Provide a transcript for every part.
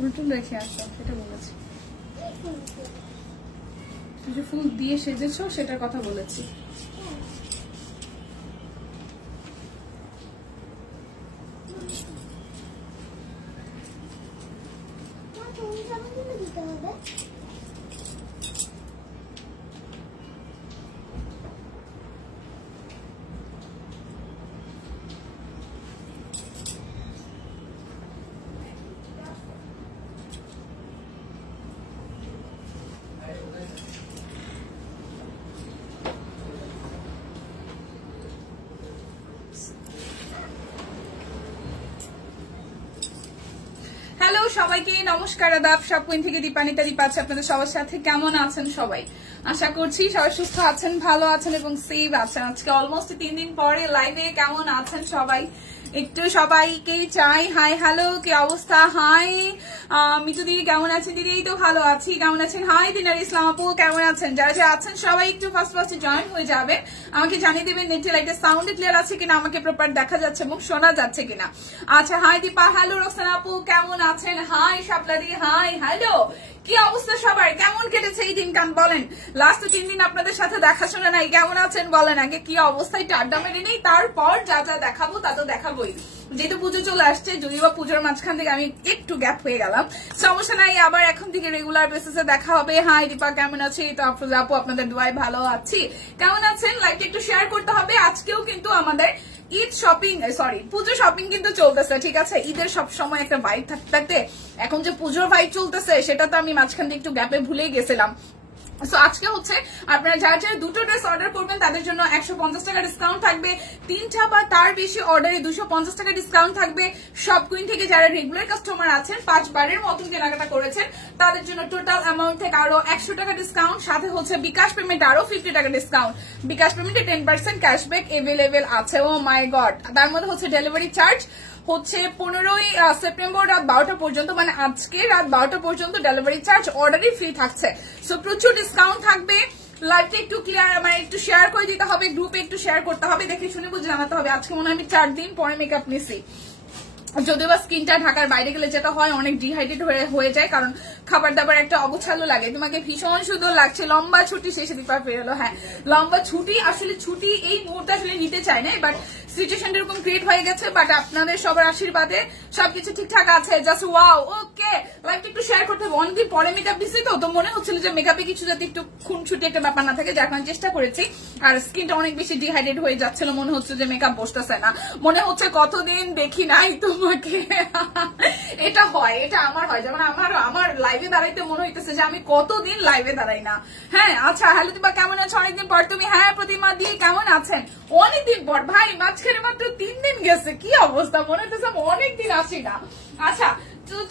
উল্টুন রেখে আসো, সেটা বলেছি। তুই যে ফুল দিয়ে সেজেছো সেটার কথা বলেছি। হ্যালো সবাইকে, নমস্কার, আদাব। সব কুইন থেকে দীপানিতা দীপা আছে আপনাদের সবার সাথে। কেমন আছেন সবাই? আশা করছি সবাই সুস্থ আছেন, ভালো আছেন এবং সেভ আছেন। আজকে অলমোস্ট 3 দিন পরে লাইভে। কেমন আছেন সবাই? একটু সবাইকেই চাই হাই হ্যালো, কি অবস্থা? হাই মিতু দিদি, কেমন আছেন? দিদি এই তো ভালো আছি, কেমন আছেন? হাই দিনার ইসলাম আপু, কেমন আছেন? যারা যারা আছেন সবাই একটু ফার্স্ট জয়েন হয়ে যাবেন। আমাকে জানিয়ে দেবেন নেটে লাইটের সাউন্ড ক্লিয়ার আছে কিনা, আমাকে প্রপার দেখা যাচ্ছে এবং শোনা যাচ্ছে কিনা। আচ্ছা, হাই দীপা, হ্যালো রোকসানা আপু, কেমন আছেন? হাই শাপলাদি, হাই হ্যালো, কি অবস্থা সবার? কেমন কেটেছে এই দিন? কান বলেন, লাস্ট 3 দিন আপনাদের সাথে দেখাশোনা নাই, কেমন আছেন বলেন? আগে কি অবস্থা একটু আড্ডা মেরে নেই, তারপর যা যা দেখাবো তা তো দেখাবোই। যেহেতু পুজো চলে আসছে, যদিও বা পুজোর মাঝখান থেকে আমি একটু গ্যাপ হয়ে গেলাম, সমস্যা নাই, আবার এখন থেকে রেগুলার বেসিসে দেখা হবে। হাই দীপা, কেমন আছি? তো আফরোজা আপু, আপনাদের দোয়ায় ভালো আছি। কেমন আছেন? লাইভটা একটু শেয়ার করতে হবে। আজকেও কিন্তু আমাদের ঈদ শপিং, সরি পুজো শপিং কিন্তু চলতেছে, ঠিক আছে? ঈদের সব সময় একটা ভাইব থাকতে থাকতে এখন যে পুজোর ভাইব চলতেছে সেটা তো আমি মাঝখান দিয়ে একটু গ্যাপে ভুলে গেছিলাম। সো আজকে হচ্ছে আপনারা যারা যারা দুটো ড্রেস অর্ডার করবেন তাদের জন্য 150 টাকা ডিসকাউন্ট থাকবে। 3টা বা তার বেশি অর্ডারে 250 টাকা ডিসকাউন্ট থাকবে। সব কুইন থেকে যারা রেগুলার কাস্টমার আছেন, 5 বারের মতন কেনাকাটা করেছেন, তাদের জন্য টোটাল অ্যামাউন্ট থেকে আরো 100 টাকা ডিসকাউন্ট, সাথে হচ্ছে বিকাশ পেমেন্ট আরো 50 টাকা ডিসকাউন্ট। বিকাশ পেমেন্টে 10% ক্যাশব্যাক এভেলেবেল আছে। ও মাই গড, তার মধ্যে হচ্ছে ডেলিভারি চার্জ হচ্ছে 15ই সেপ্টেম্বর রাত 12টা পর্যন্ত, মানে আজকে রাত 12টা পর্যন্ত ডেলিভারি চার্জ অর্ডারই ফ্রি থাকছে। সো প্রচুর ডিসকাউন্ট থাকবে। লাইভটা একটু ক্লিয়ার, মানে একটু শেয়ার করে দিতে হবে, গ্রুপে একটু শেয়ার করতে হবে, দেখে শুনে বুঝে জানাতে হবে। আজকে মনে হয় আমি 4 দিন পরে মেকআপ নিছি, যদিও বা স্কিনটা ঢাকার বাইরে গেলে যেটা হয় অনেক ডিহাইড্রেট হয়ে যায়, কারণ খাবার দাবার একটা অগোছালো লাগে। তোমাকে ভীষণ সুন্দর লাগছে। লম্বা ছুটি শেষে দীপা ফেরলো। হ্যাঁ, লম্বা ছুটি, আসলে ছুটি এই মুহূর্তে আসলে নিতে চাই না, বাট সিচুয়েশনটা এরকম ক্রিয়েট হয়ে গেছে। বাট আপনাদের সবার আশীর্বাদে সবকিছু ঠিকঠাক আছে। জাস্ট ওয়াও, ওকে। লাইভটা একটু শেয়ার করতে হবে। অনেকদিন পরে মেকআপ দিচ্ছি তো মনে হচ্ছিল যে মেকআপে কিছু যাতে একটু খুনছুটি একটা ব্যাপার না থাকে, যার কারণে চেষ্টা করেছি। আর স্কিনটা অনেক বেশি ডিহাইড্রেট হয়ে যাচ্ছিল, মনে হচ্ছে যে মেকআপ বসতেছে না, মনে হচ্ছে কতদিন দেখি নাই তোমাকে। এটা হয়, এটা আমার হয়, যেমন আমার লাইভে দাঁড়াইতে মনে হইতেছে যে আমি কতদিন লাইভে দাঁড়াই না। হ্যাঁ, আচ্ছা, হ্যালো দীপা, কেমন আছো? অনেকদিন পর তুমি। হ্যাঁ প্রতিমা দিয়ে, কেমন আছেন? অনেকদিন পর ভাই, মাঝখানে মাত্র 3 দিন গেছে, কি অবস্থা, মনে হচ্ছে অনেকদিন আসি না। আচ্ছা,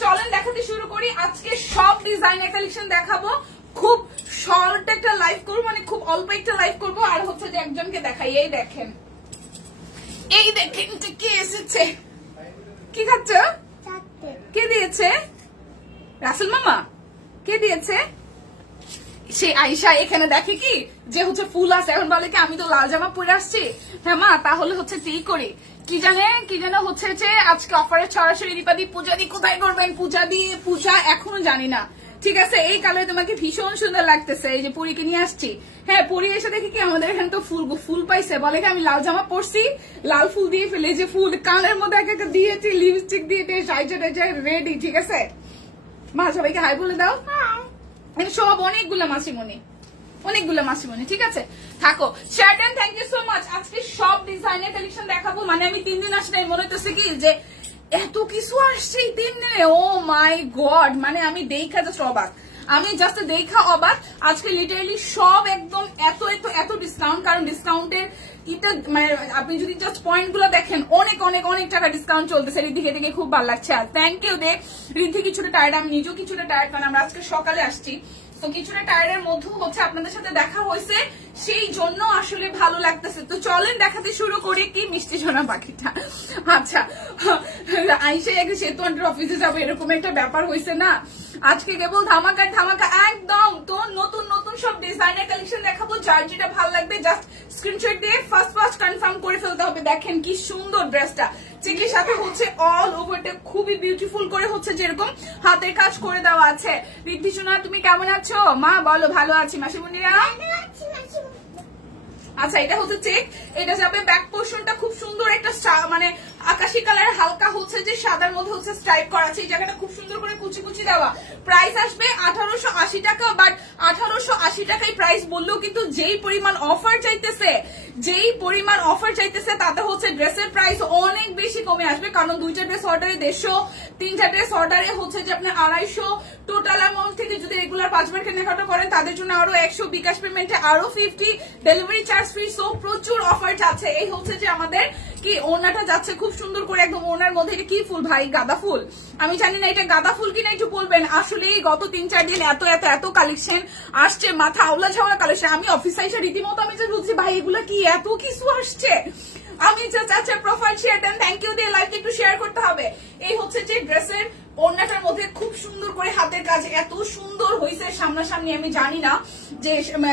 চলেন দেখাতে শুরু করি। আজকে সব ডিজাইনের কালেকশন দেখাবো। খুব শর্ট একটা লাইভ করবো, মানে খুব অল্প একটা লাইভ করবো। আর হচ্ছে যে একজনকে দেখাই, এই দেখেন, এই দেখেন কে এসেছে। কি খাচ্ছ? কে দিয়েছে? রাসেল মামা। কে দিয়েছে? সে আয়শা। এখানে দেখে কি যে হচ্ছে ফুল আছে, এখন বলে কি আমি তো লাল জামা পরে আসছি। হ্যাঁ মা, তাহলে হচ্ছে কি করি, কি জানে হচ্ছে যে আজকে অফারে সরাসরি দীপাদি পূজা দি কোথায় করবেন? পূজা এখনো জানি না, ঠিক আছে? এই কালারে তোমাকে ভীষণ সুন্দর লাগতেছে। এই যে পরীকে নিয়ে আসছি। হ্যাঁ, পরি এসে দেখি কি আমাদের এখানে তো ফুল পাইছে, বলে কি আমি লাল জামা পরছি, লাল ফুল দিয়ে ফেলে, যে ফুল কানের মধ্যে একটা দিয়েছি, লিপস্টিক দিয়ে রেডি, ঠিক আছে? মা সবাইকে হাই বলে দাও। সব অনেকগুলা মাসিমণি, ঠিক আছে? থাকো। শার্টন, থ্যাংক ইউ সো মাচ। আজকে সব ডিজাইনের কালেকশন দেখাবো। মানে আমি 3 দিন আসলে মনে হইতেছে কি যে এত কিছু আসছে 3 দিনে। ও মাই গড, মানে আমি দেখা জাস্ট অবাক, আজকে লিটারালি সব একদম এত ডিসকাউন্ট। কারণ ডিসকাউন্টের এটা মানে আপনি যদি জাস্ট পয়েন্ট গুলো দেখেন, অনেক টাকা ডিসকাউন্ট চলতেছে। রিদ্ধিকে দেখে খুব ভালো লাগছে। আর থ্যাংক ইউ দে। রিদ্ধি কিছুটা টায়ার্ড, আমি নিজেও কিছুটা টায়ার্ড, কারণ আমরা আজকে সকালে আসছি। তো কিছুটা টায়ার্ডের মধ্যেও হচ্ছে আপনাদের সাথে দেখা হয়েছে, সেই জন্য আসলে ভালো লাগতেছে। তো চলেন দেখাতে শুরু করি। কি মিষ্টি সোনা পাখিটা। আচ্ছা, আইসাই আগে সেতু আন্টির অফিসে যাবো, এরকম একটা ব্যাপার হয়েছে না। আজকে কেবল ধামাকা একদম। তো নতুন সব ডিজাইনের কালেকশন দেখাবো। যার যেটা ভালো লাগবে জাস্ট স্ক্রিনশট দিয়ে ফার্স্ট কনফার্ম করে ফেলতে হবে। দেখেন কি সুন্দর ড্রেসটা, চেকের সাথে হচ্ছে অল ওভারটা খুবই বিউটিফুল করে হচ্ছে যেরকম হাতের কাজ করে দেওয়া আছে। ঋদ্ধি সোনা তুমি কেমন আছো? মা বলো ভালো আছি। মাসিমুনিরা আচ্ছা, এটা হচ্ছে চেক, এটা যাবে ব্যাক পোর্শনটা খুব সুন্দর একটা মানে আকাশি কালার হালকা হচ্ছে যে সাদার মধ্যে হচ্ছে স্ট্রাইপ করা আছে। এই জায়গাটা খুব সুন্দর করে কুচি কুচি দেওয়া। প্রাইস আসবে 1880 টাকা। বাট 1880 টাকায় প্রাইস বললেও কিন্তু যেই পরিমাণ অফার চাইতেছে তাতে হচ্ছে ড্রেসের প্রাইস অনেক বেশি কমে আসবে। কারণ 2টা ড্রেস অর্ডারে 150, 3টা ড্রেস অর্ডারে হচ্ছে যে আপনি 250। টোটাল অ্যামাউন্ট থেকে যদি রেগুলার 5 বার কেনাকাটা করেন তাদের জন্য আরো 100, বিকাশ পেমেন্টে আরো 50, ডেলিভারি চার্জ ফ্রি। সো প্রচুর অফার যাচ্ছে। এই হচ্ছে যে আমাদের কি ওড়নাটা যাচ্ছে খুব সুন্দর করে একদম ওড়নার মধ্যে। এটা কি ফুল ভাই? গাঁদা ফুল। আমি জানি না এটা গাঁদা ফুল কিনা, একটু বলবেন। আসলে গত 3-4 দিন এত কালেকশন আসছে, মাথা আউলা ঝাউলা কালেকশন। আমি অফিস আইসা রীতিমতো আমি যে বলছি ভাই এগুলো কি এত কিছু আসছে। আমি আচ্ছা প্রোফাইল শেয়ার দেন, থ্যাংক ইউ দিয়ে লাইভটা একটু শেয়ার করতে হবে। এই হচ্ছে যে ড্রেসের ওড়নাটার মধ্যে খুব সুন্দর করে হাতের কাজ এত সুন্দর হয়েছে সামনাসামনি। আমি জানি না যে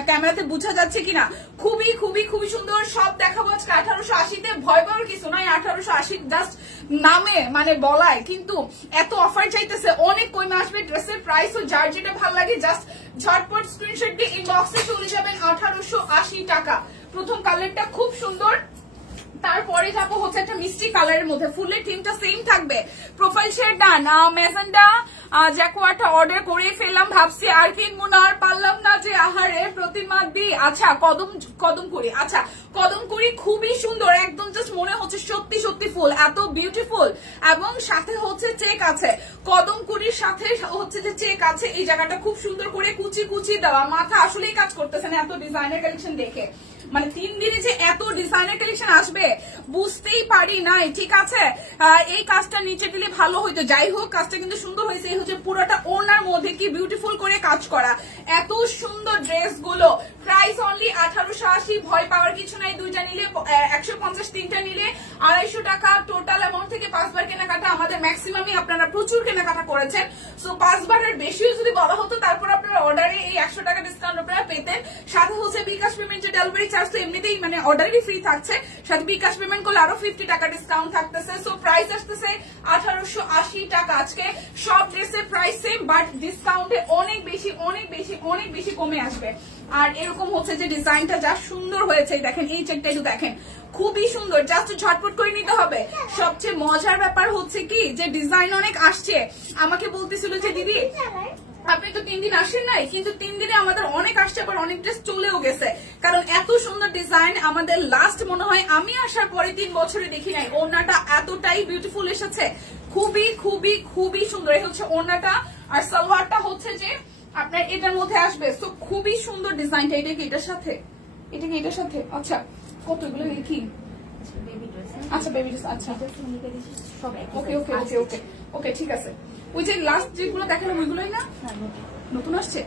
ক্যামেরাতে বোঝা যাচ্ছে কিনা। খুবই খুবই খুবই সুন্দর। সব দেখাবো আজকে 1880-তে। ভয় পাওয়ার কিছু নয়, 1880 জাস্ট নামে মানে বলায়, কিন্তু এত অফার চাইতেছে অনেক কমে আসবে ড্রেসের প্রাইসও। যার যেটা ভালো লাগে জাস্ট ঝটপট স্ক্রিনশট দিয়ে ইনবক্সে চলে যাবেন। 1880 টাকা। প্রথম কালারটা খুব সুন্দর। তারপরে যাবো হচ্ছে একটা মিষ্টি কালারের মধ্যে। ফুলের থিমটা সেম থাকবে। Profile share done. মেজেন্ডা জ্যাকোয়াটা অর্ডার করে ফেললাম, ভাবছি আর কিনবো না, আর পারলাম না যে আহারে প্রতিমা দি। আচ্ছা কদম করি। আচ্ছা কদম করি খুবই সুন্দর, একদম জাস্ট মনে হচ্ছে সত্যি সত্যি ফুল, এত বিউটিফুল। এবং সাথে হচ্ছে চেক আছে, কদম কুড়ির সাথে হচ্ছে যে চেক আছে। এই জায়গাটা খুব সুন্দর করে কুচি কুচি দেওয়া। মাথা আসলেই কাজ করতেছে না এত ডিজাইনার কালেকশন দেখে। মানে 3 দিনে যে এত ডিজাইনার কালেকশন আসবে বুঝতেই পারি নাই। ঠিক আছে, এই কাজটা নিচে দিলে ভালো হইতো। যাই হোক কাজটা কিন্তু সুন্দর হয়েছে। এই হচ্ছে পুরোটা ওনার মধ্যে কি বিউটিফুল করে কাজ করা। এত সুন্দর ড্রেস গুলো। Price only 1880। ভয় পাওয়ার কিছু নাই। 2টা নিলে 150, 3টা নিলে 250 টাকা। টোটাল অ্যামাউন্ট থেকে 5 বার কেনাকাটা। আমাদের ম্যাক্সিমামই আপনারা প্রচুর কেনাকাটা করেছেন। সো 5 বারের বেশিও যদি বলা হতো তারপর আপনারা অর্ডারে এই 100 টাকা ডিসকাউন্ট আপনারা পেতেন। সাথে হচ্ছে বিকাশ পেমেন্ট, ডেলিভারি চার্জ তো এমনিতেই মানে অর্ডারই ফ্রি থাকছে। সাথে বিকাশ পেমেন্ট করলে আরো 50 টাকা ডিসকাউন্ট থাকতেছে। সো প্রাইস আসতেছে 1880 টাকা। আজকে সব ড্রেসের প্রাইস সেম, বাট ডিসকাউন্টে অনেক বেশি অনেক বেশি অনেক বেশি কমে আসবে। আর এরকম হচ্ছে যে ডিজাইনটা যা সুন্দর হয়েছে, দেখেন এই চেকটা একটু দেখেন, খুবই সুন্দর। জাস্ট ঝটপট করে নিতে হবে। সবচেয়ে মজার ব্যাপার হচ্ছে কি যে ডিজাইন অনেক আসছে। আমাকে বলতেছিল যে দিদি আপনি তো 3 দিন আসেন নাই, কিন্তু 3 দিনে আমাদের অনেক আসছে, আবার অনেক ড্রেস চলেও গেছে। কারণ এত সুন্দর ডিজাইন আমাদের লাস্ট মনে হয় আমি আসার পরে 3 বছরে দেখি নাই। ওড়নাটা এতটাই বিউটিফুল এসেছে, খুবই খুবই খুবই সুন্দর। এই হচ্ছে ওড়নাটা, আর সালোয়ারটা হচ্ছে যে আপনার এটার মধ্যে আসবে। তো খুবই সুন্দর ডিজাইনটা। এটা কি এটার সাথে? এটা কি এটার সাথে? আচ্ছা কতগুলো কি? আচ্ছা বেবি ড্রেস। আচ্ছা ওকে ওকে ওকে ওকে ওকে ঠিক আছে। ওই যে লাস্ট যেগুলো দেখালাম ওইগুলোই না নতুন আসছে।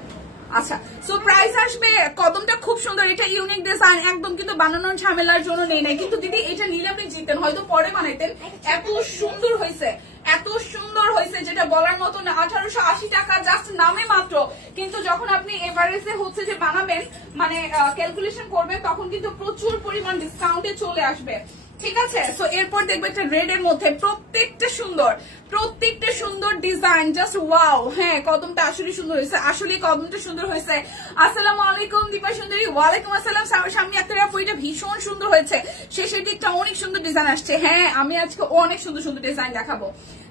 আচ্ছা সো প্রাইস আসবে। কদমটা খুব সুন্দর, এটা ইউনিক ডিজাইন, একদম কিন্তু বানানোর ঝামেলার জন্য নেই নাই। কিন্তু দিদি এটা নিলে আপনি জিতেন, হয়তো পরে বানাইতেন। এত সুন্দর হয়েছে, এত সুন্দর হয়েছে যেটা বলার মতো না। 1880 টাকা জাস্ট নামে মাত্র, কিন্তু যখন আপনি এভারেজে হচ্ছে যে বানাবেন মানে ক্যালকুলেশন করবেন তখন কিন্তু প্রচুর পরিমাণ ডিসকাউন্টে চলে আসবে। ঠিক আছে, সো এরপর দেখবে একটা রেড এর মধ্যে। প্রত্যেকটা সুন্দর ডিজাইন, জাস্ট ওয়াও। হ্যাঁ কদমটা আসলে সুন্দর হয়েছে, আসলে কদমটা সুন্দর হয়েছে। আসসালামু আলাইকুম দীপা সুন্দরী। ওয়ালাইকুম আসসালাম সামনে একটা বইটা ভীষণ সুন্দর হয়েছে। শেষের দিকটা অনেক সুন্দর ডিজাইন আসছে। হ্যাঁ আমি আজকে অনেক সুন্দর সুন্দর ডিজাইন দেখাবো।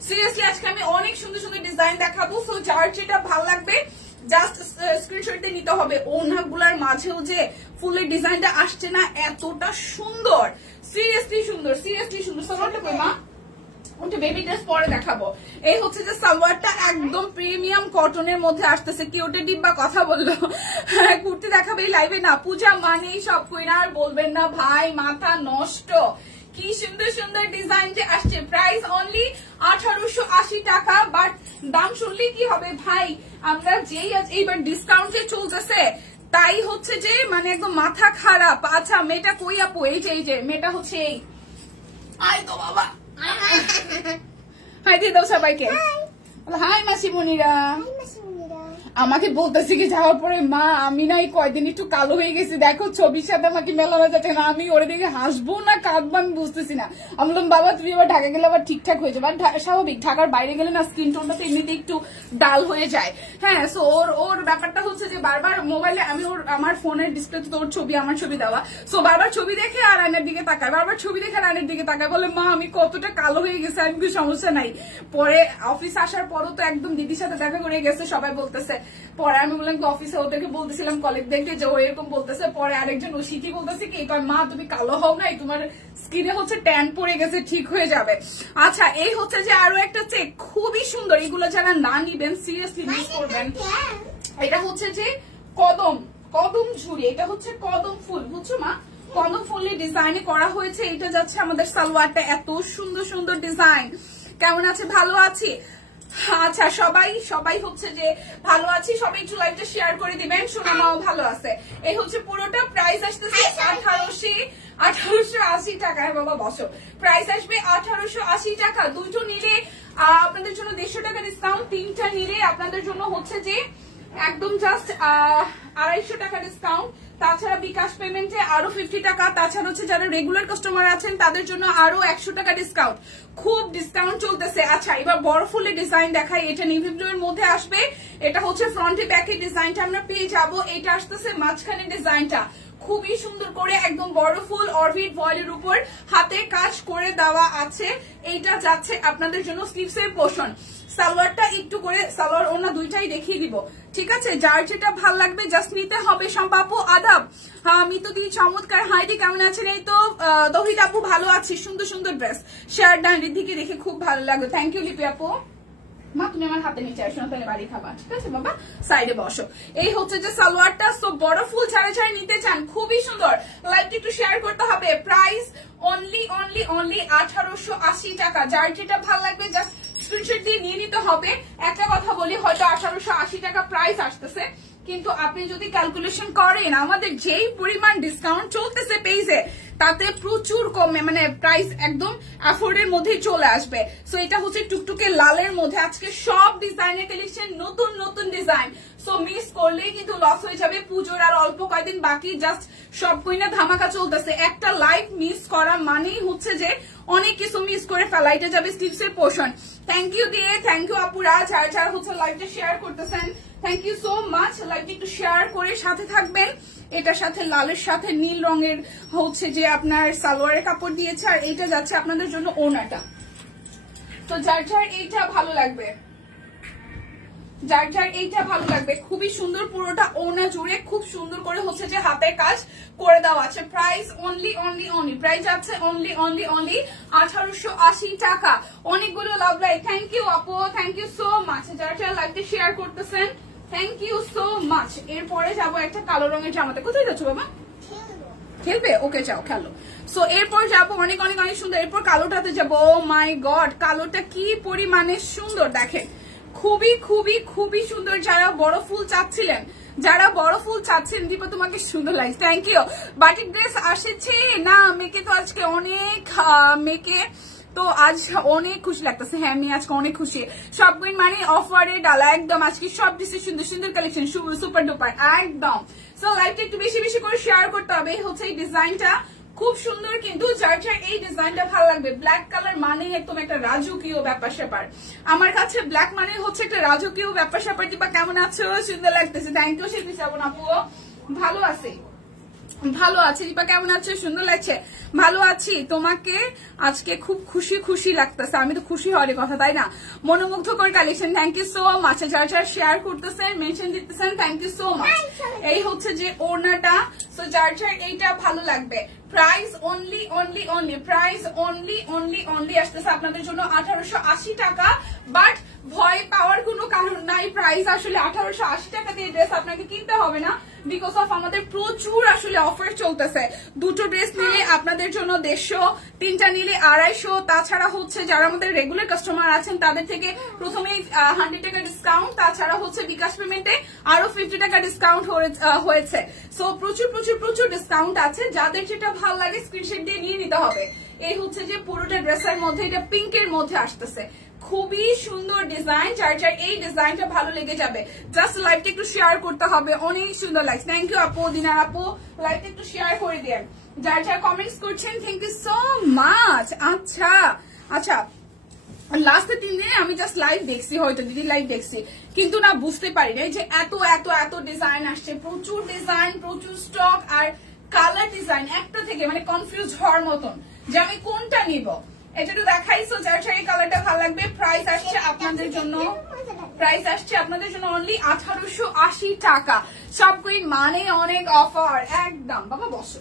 সিরিয়াসলি আজকে আমি অনেক সুন্দর সুন্দর ডিজাইন দেখাবো। সো যার যেটা ভালো লাগবে জাস্ট স্ক্রিনশট দিয়ে নিতে হবে। ওড়নাগুলার মাঝেও যে ফুলের ডিজাইনটা আসছে না, এতটা সুন্দর, সিরিয়াসলি সুন্দর, সিরিয়াসলি সুন্দর। সালোয়ারটা কই মা? ওটা বেবি ড্রেস পরে দেখাবো। এই হচ্ছে যে সালোয়ারটা একদম প্রিমিয়াম কটনের মধ্যে আসতেছে। কি ওটা ডিব্বা কথা বললো কুর্তি দেখাবে এই লাইভে না? পূজা মানেই সব কইরা, আর বলবেন না ভাই মাথা নষ্ট। কি সুন্দর সুন্দর ডিজাইন যে আসছে। প্রাইস অনলি 1880 টাকা। বাট দাম শুনলে কি হবে ভাই, আমরা যেই এইবার ডিসকাউন্টে চলতেছে তাই হচ্ছে যে মানে একদম মাথা খারাপ। আচ্ছা মেয়েটা কই আপু? এই যে মেয়েটা হচ্ছে এই। আয় তো বাবা, হাই দিয়ে দাও সবাইকে। হাই মাসিমণিরা। আমাকে বলতেছি কি যাওয়ার পরে, মা আমি না এই কয়দিন একটু কালো হয়ে গেছি, দেখো ছবির সাথে আমাকে মেলানো যাচ্ছে না, আমি ওরে দেখে হাসবো না কাঁদবো আমি বুঝতেছি না। আমি বললাম বাবা তুমি আবার ঢাকা গেলে আবার ঠিকঠাক হয়ে যাবে, স্বাভাবিক ঢাকার বাইরে গেলে না স্কিন টোনটা এমনিতে একটু ডাল হয়ে যায়। হ্যাঁ, সো ওর ব্যাপারটা হচ্ছে যে বারবার মোবাইলে আমি আমার ফোনের ডিসপ্লেতে তো ওর ছবি আমার ছবি দেওয়া, সো বারবার ছবি দেখে আর আয়নার দিকে তাকায়, বারবার ছবি দেখে আর আয়নার দিকে তাকায়, বলে মা আমি কতটা কালো হয়ে গেছে, আমি কি সমস্যা নাই। পরে অফিস আসার পরও তো একদম দিদির সাথে দেখা করে গেছে, সবাই বলতেছে। পরে আমি বললাম কি অফিসে ওদেরকে বলতেছিলাম কলিগদেরকে যে ও এরকম বলতেছে, পরে আরেকজন ও শিখি বলতেছে কি মা তুমি কালো হও নাই, তোমার স্কিনে হচ্ছে ট্যান পড়ে গেছে, ঠিক হয়ে যাবে। আচ্ছা এই হচ্ছে যে আরো একটা চেক, খুবই সুন্দর, এগুলো যারা না নিবেন সিরিয়াসলি মিস করবেন। এটা হচ্ছে যে কদম ঝুড়ি, এটা হচ্ছে কদম ফুল, বুঝছো মা, কদম ফুলের ডিজাইনে করা হয়েছে। এটা যাচ্ছে আমাদের সালোয়ারটা, এত সুন্দর সুন্দর ডিজাইন। কেমন আছে? ভালো আছি। আচ্ছা সবাই হচ্ছে যে ভালো আছি, সবাই একটু লাইভটা শেয়ার করে দিবেন। সোনামাও ভালো আছে। এই হচ্ছে পুরোটা প্রাইস আসতেছে 1880 টাকা। বাবা বসো, প্রাইস আসবে 1880 টাকা। দুটো নিলে আপনাদের জন্য 150 টাকা ডিসকাউন্ট, তিনটা নিলে আপনাদের জন্য হচ্ছে যে একদম জাস্ট 250 টাকা ডিসকাউন্ট। তাছাড়া বিকাশ পেমেন্টে আরো 50 টাকা। তাছাড়া হচ্ছে যারা রেগুলার কাস্টমার আছেন তাদের জন্য আরো 100 টাকা ডিসকাউন্ট। খুব ডিসকাউন্ট চলতেছে। আচ্ছা এবার বড় ফুলের ডিজাইন দেখাই, এটা নেভি ব্লু এর মধ্যে আসবে। এটা হচ্ছে ফ্রন্টে ব্যাকের ডিজাইনটা আমরা পেয়ে যাবো। এটা আসতেছে মাঝখানে ডিজাইনটা খুবই সুন্দর করে একদম বড় ফুল অরবিট ভয়েলের উপর হাতে কাজ করে দেওয়া আছে। এইটা যাচ্ছে আপনাদের জন্য স্লিভস এর পোর্শন। সালোয়ারটা একটু করে সালোয়ার ওনা দুইটাই দেখিয়ে দিব, ঠিক আছে? যার যেটা ভাল লাগবে জাস্ট নিতে হবে। সম্পাপু আদাব, হ্যাঁ মিতু দি চমৎকার। হাইডি কেমন আছেন? এই তো দহিদ আপু ভালো আছি, সুন্দর সুন্দর ড্রেস। শেয়ার ডান রিদ্ধিকে দেখে খুব ভালো লাগলো, থ্যাংক ইউ লিপি আপু। মা তুমি আমার হাতে নিচে আসো না, তাহলে বাড়ি খাবা, ঠিক আছে বাবা? সাইডে বসো। এই হচ্ছে যে সালোয়ারটা। সো বড় ফুল যারা যারা নিতে চান খুবই সুন্দর, লাইভটা একটু শেয়ার করতে হবে। প্রাইস অনলি 1880 টাকা। যার যেটা ভালো লাগবে জাস্ট স্ক্রিনশট দিয়ে নিয়ে নিতে হবে। একটা কথা বলি, হয়তো 1880 টাকা প্রাইস আসতেছে, কিন্তু আপনি যদি ক্যালকুলেশন করেন আমাদের যেই পরিমাণ ডিসকাউন্ট চলতেছে পেজে, তাতে প্রচুর কমে, মানে প্রাইস একদম অ্যাফোর্ডের মধ্যেই চলে আসবে। সো এটা হচ্ছে টুকটুকে লালের মধ্যে। আজকে সব ডিজাইনের কালেকশন, নতুন নতুন ডিজাইন। সো মিস করলেই কিন্তু লস হয়ে যাবে। পুজোর আর অল্প কয়েকদিন বাকি, জাস্ট সব কইনা ধামাকা চলতেছে। একটা লাইভ মিস করা মানেই হচ্ছে যে অনেক কিছু মিস করে ফেলা। এটা যাবে স্লিভস এর পোর্শন। থ্যাংক ইউ দিয়ে, থ্যাংক ইউ আপুরা যারা যারা হচ্ছে লাইভটা শেয়ার করতেছেন, থ্যাংক ইউ সো মাচ। লাইভটা একটু শেয়ার করে সাথে থাকবেন। এটার সাথে লালের সাথে নীল রঙের হচ্ছে যে আপনার সালোয়ারের কাপড় দিয়েছে, আর এইটা যাচ্ছে আপনাদের জন্য ওড়নাটা। তো যার যার এইটা ভালো লাগবে, যার যার এইটা ভালো লাগবে, খুবই সুন্দর পুরোটা ওড়না জুড়ে খুব সুন্দর করে হচ্ছে যে হাতে কাজ করে দেওয়া আছে। প্রাইস অনলি প্রাইস আছে অনলি 1880 টাকা। অনেকগুলো লাভ লাইক, থ্যাংক ইউ আপু, থ্যাংক ইউ সো মাচ। যারা যারা লাইভটা শেয়ার করতেছেন থ্যাংক ইউ সো মাচ। এরপরে যাবো একটা কালো রঙের জামাতে। কোথায় যাচ্ছ বাবা? খেলবে? ওকে যাও খেলো। সো এরপর যাবো অনেক অনেক অনেক সুন্দর, এরপর কালোটাতে যাবো। ও মাই গড, কালোটা কি পরিমাণে সুন্দর দেখেন, খুবই খুবই খুবই সুন্দর। যারা বড় ফুল চাচ্ছিলেন, দীপা তোমাকে সুন্দর লাগছে, থ্যাংক ইউ। বাটিক ড্রেস আসেছে না মেয়েকে, তো আজকে অনেক মেয়েকে তো আজ অনেক খুশি লাগতেছে। হ্যাঁ আমি আজকে অনেক খুশি। সবগুলো মানে অফারে ডালা একদম। আজকে সব ডিসে সুন্দর সুন্দর কালেকশন, সুপার ডুপার একদম। সো লাইভটা একটু বেশি বেশি করে শেয়ার করতে হবে। হচ্ছে এই ডিজাইনটা খুব সুন্দর, কিন্তু যার যার এই ডিজাইনটা ভালো লাগবে। ব্ল্যাক কালার মানে একদম একটা রাজকীয় ব্যাপার স্যাপার। আমার কাছে ব্ল্যাক মানে হচ্ছে একটা রাজকীয় ব্যাপার স্যাপার। দিবা কেমন আছো? সুন্দর লাগতেছে, থ্যাংক ইউ। শিল্পী শ্রাবণ আপু ভালো আছে, ভালো আছে। দীপা কেমন আছে? সুন্দর লাগছে, ভালো আছি। তোমাকে আজকে খুব খুশি খুশি লাগতেছে। আমি তো খুশি হওয়ার কথা, তাই না? মনোমুগ্ধকর collection, thank you so much. যারা যারা শেয়ার করতেছেন, মেনশন দিতেছেন, থ্যাংক ইউ সো মাচ। এই হচ্ছে যে ওড়নাটা। সো যার যার এইটা ভালো লাগবে, প্রাইস অনলি প্রাইস অনলি আসতেছে আপনাদের জন্য 1880 টাকা। বাট ভয় পাওয়ার কোনো কারণ নাই, প্রাইস আসলে 1880 টাকা দিয়ে ড্রেস আপনাকে কিনতে হবে না, বিকজ অফ আমাদের প্রচুর আসলে অফার চলতেছে। দুটো ড্রেস নিলে আপনাদের জন্য 150, তিনটা নিলে 250। তাছাড়া হচ্ছে যারা আমাদের রেগুলার কাস্টমার আছেন তাদের থেকে প্রথমেই 100 টাকা ডিসকাউন্ট, তাছাড়া হচ্ছে বিকাশ পেমেন্টে আরো 50 টাকা ডিসকাউন্ট হয়েছে। সো প্রচুর প্রচুর প্রচুর ডিসকাউন্ট আছে। যাদের যেটা ভালো লাগে স্ক্রিনশট দিয়ে নিয়ে নিতে হবে। এই হচ্ছে যে পুরোটা ড্রেসের মধ্যে, এটা পিঙ্কের মধ্যে আসতেছে, খুবই সুন্দর ডিজাইন, যার যার এই ডিজাইনটা ভালো লেগে যাবে জাস্ট লাইভটা একটু শেয়ার করতে হবে। অনেক সুন্দর লাগছে, থ্যাংক ইউ আপু, দিনার আপু লাইভটা একটু শেয়ার করে দেন। যার যার কমেন্টস করছেন থ্যাংক ইউ সো মাচ। আচ্ছা আচ্ছা, লাস্ট 3 দিনে আমি জাস্ট লাইভ দেখছি, হয়তো দিদি লাইভ দেখছি, কিন্তু না বুঝতে পারি না যে এত এত এত ডিজাইন আসছে, প্রচুর ডিজাইন, প্রচুর স্টক, আর কালার ডিজাইন একটা থেকে মানে কনফিউজ হওয়ার মতন যে আমি কোনটা নিব। এটা তো দেখাইছো, যার যার এই কালারটা ভালো লাগবে। প্রাইস আসছে আপনাদের জন্য, প্রাইস আসছে আপনাদের জন্য অনলি 1880 টাকা। সব কুইন মানে অনেক অফার একদম। বাবা বসো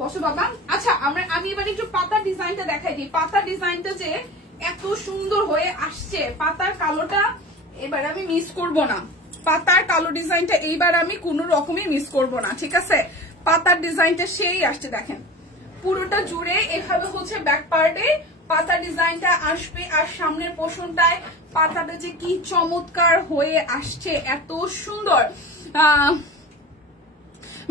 বসো বাবা। আচ্ছা আমি এবার একটু পাতা ডিজাইনটা দেখাই দিই। পাতা ডিজাইনটা যে এত সুন্দর হয়ে আসছে, পাতার কালোটা এবার আমি মিস করব না, পাতার কালো ডিজাইনটা এইবার আমি কোনো রকমই মিস করব না, ঠিক আছে? পাতার ডিজাইনটা সেই আসছে, দেখেন পুরোটা জুড়ে এভাবে হচ্ছে ব্যাক পার্টে পাতা ডিজাইনটা আসবে, আর সামনের পোর্শনটায় পাতাটা যে কি চমৎকার হয়ে আসছে, এত সুন্দর।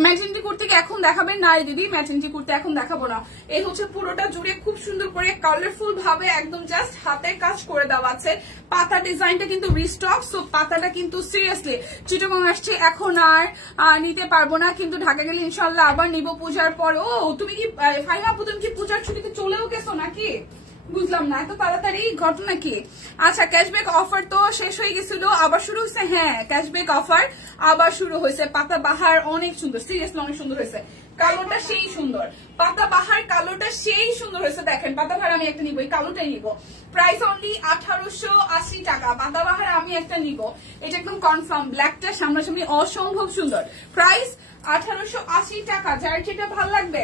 ম্যাজেন্টি কুর্তি এখন দেখাবেন না দিদি, ম্যাজেন্টি কুর্তি এখন দেখাবো না। এই হচ্ছে পুরোটা জুড়ে খুব সুন্দর করে কালারফুল ভাবে একদম জাস্ট হাতের কাজ করে দেওয়া আছে। পাতা ডিজাইনটা কিন্তু রিস্টক, সো পাতাটা কিন্তু সিরিয়াসলি চিটাগং আসছে, এখন আর নিতে পারবো না, কিন্তু ঢাকা গেলে ইনশাল্লাহ আবার নিব পূজার পর। ও তুমি কি ফাইমা আপু তুমি কি পূজার ছুটিতে চলেও গেছো নাকি? বুঝলাম না এত তাড়াতাড়ি, ঘটনা কি? আচ্ছা ক্যাশব্যাক অফার তো শেষ হয়ে গেছিল, আবার শুরু হয়েছে। হ্যাঁ ক্যাশব্যাক অফার আবার শুরু হয়েছে। পাতা বাহার অনেক সুন্দর, সিরিয়াসলি অনেক সুন্দর হয়েছে, কালোটা সেই সুন্দর, পাতা বাহার কালোটা সেই সুন্দর হয়েছে। দেখেন পাতা বাহার আমি একটা নিব, এই কালোটাই নিব। প্রাইস অনলি 1880 টাকা। পাতা বাহার আমি একটা নিব, এটা একদম কনফার্ম। ব্ল্যাকটা সামনাসামনি অসম্ভব সুন্দর। প্রাইস 1880 টাকা। যার যেটা ভালো লাগবে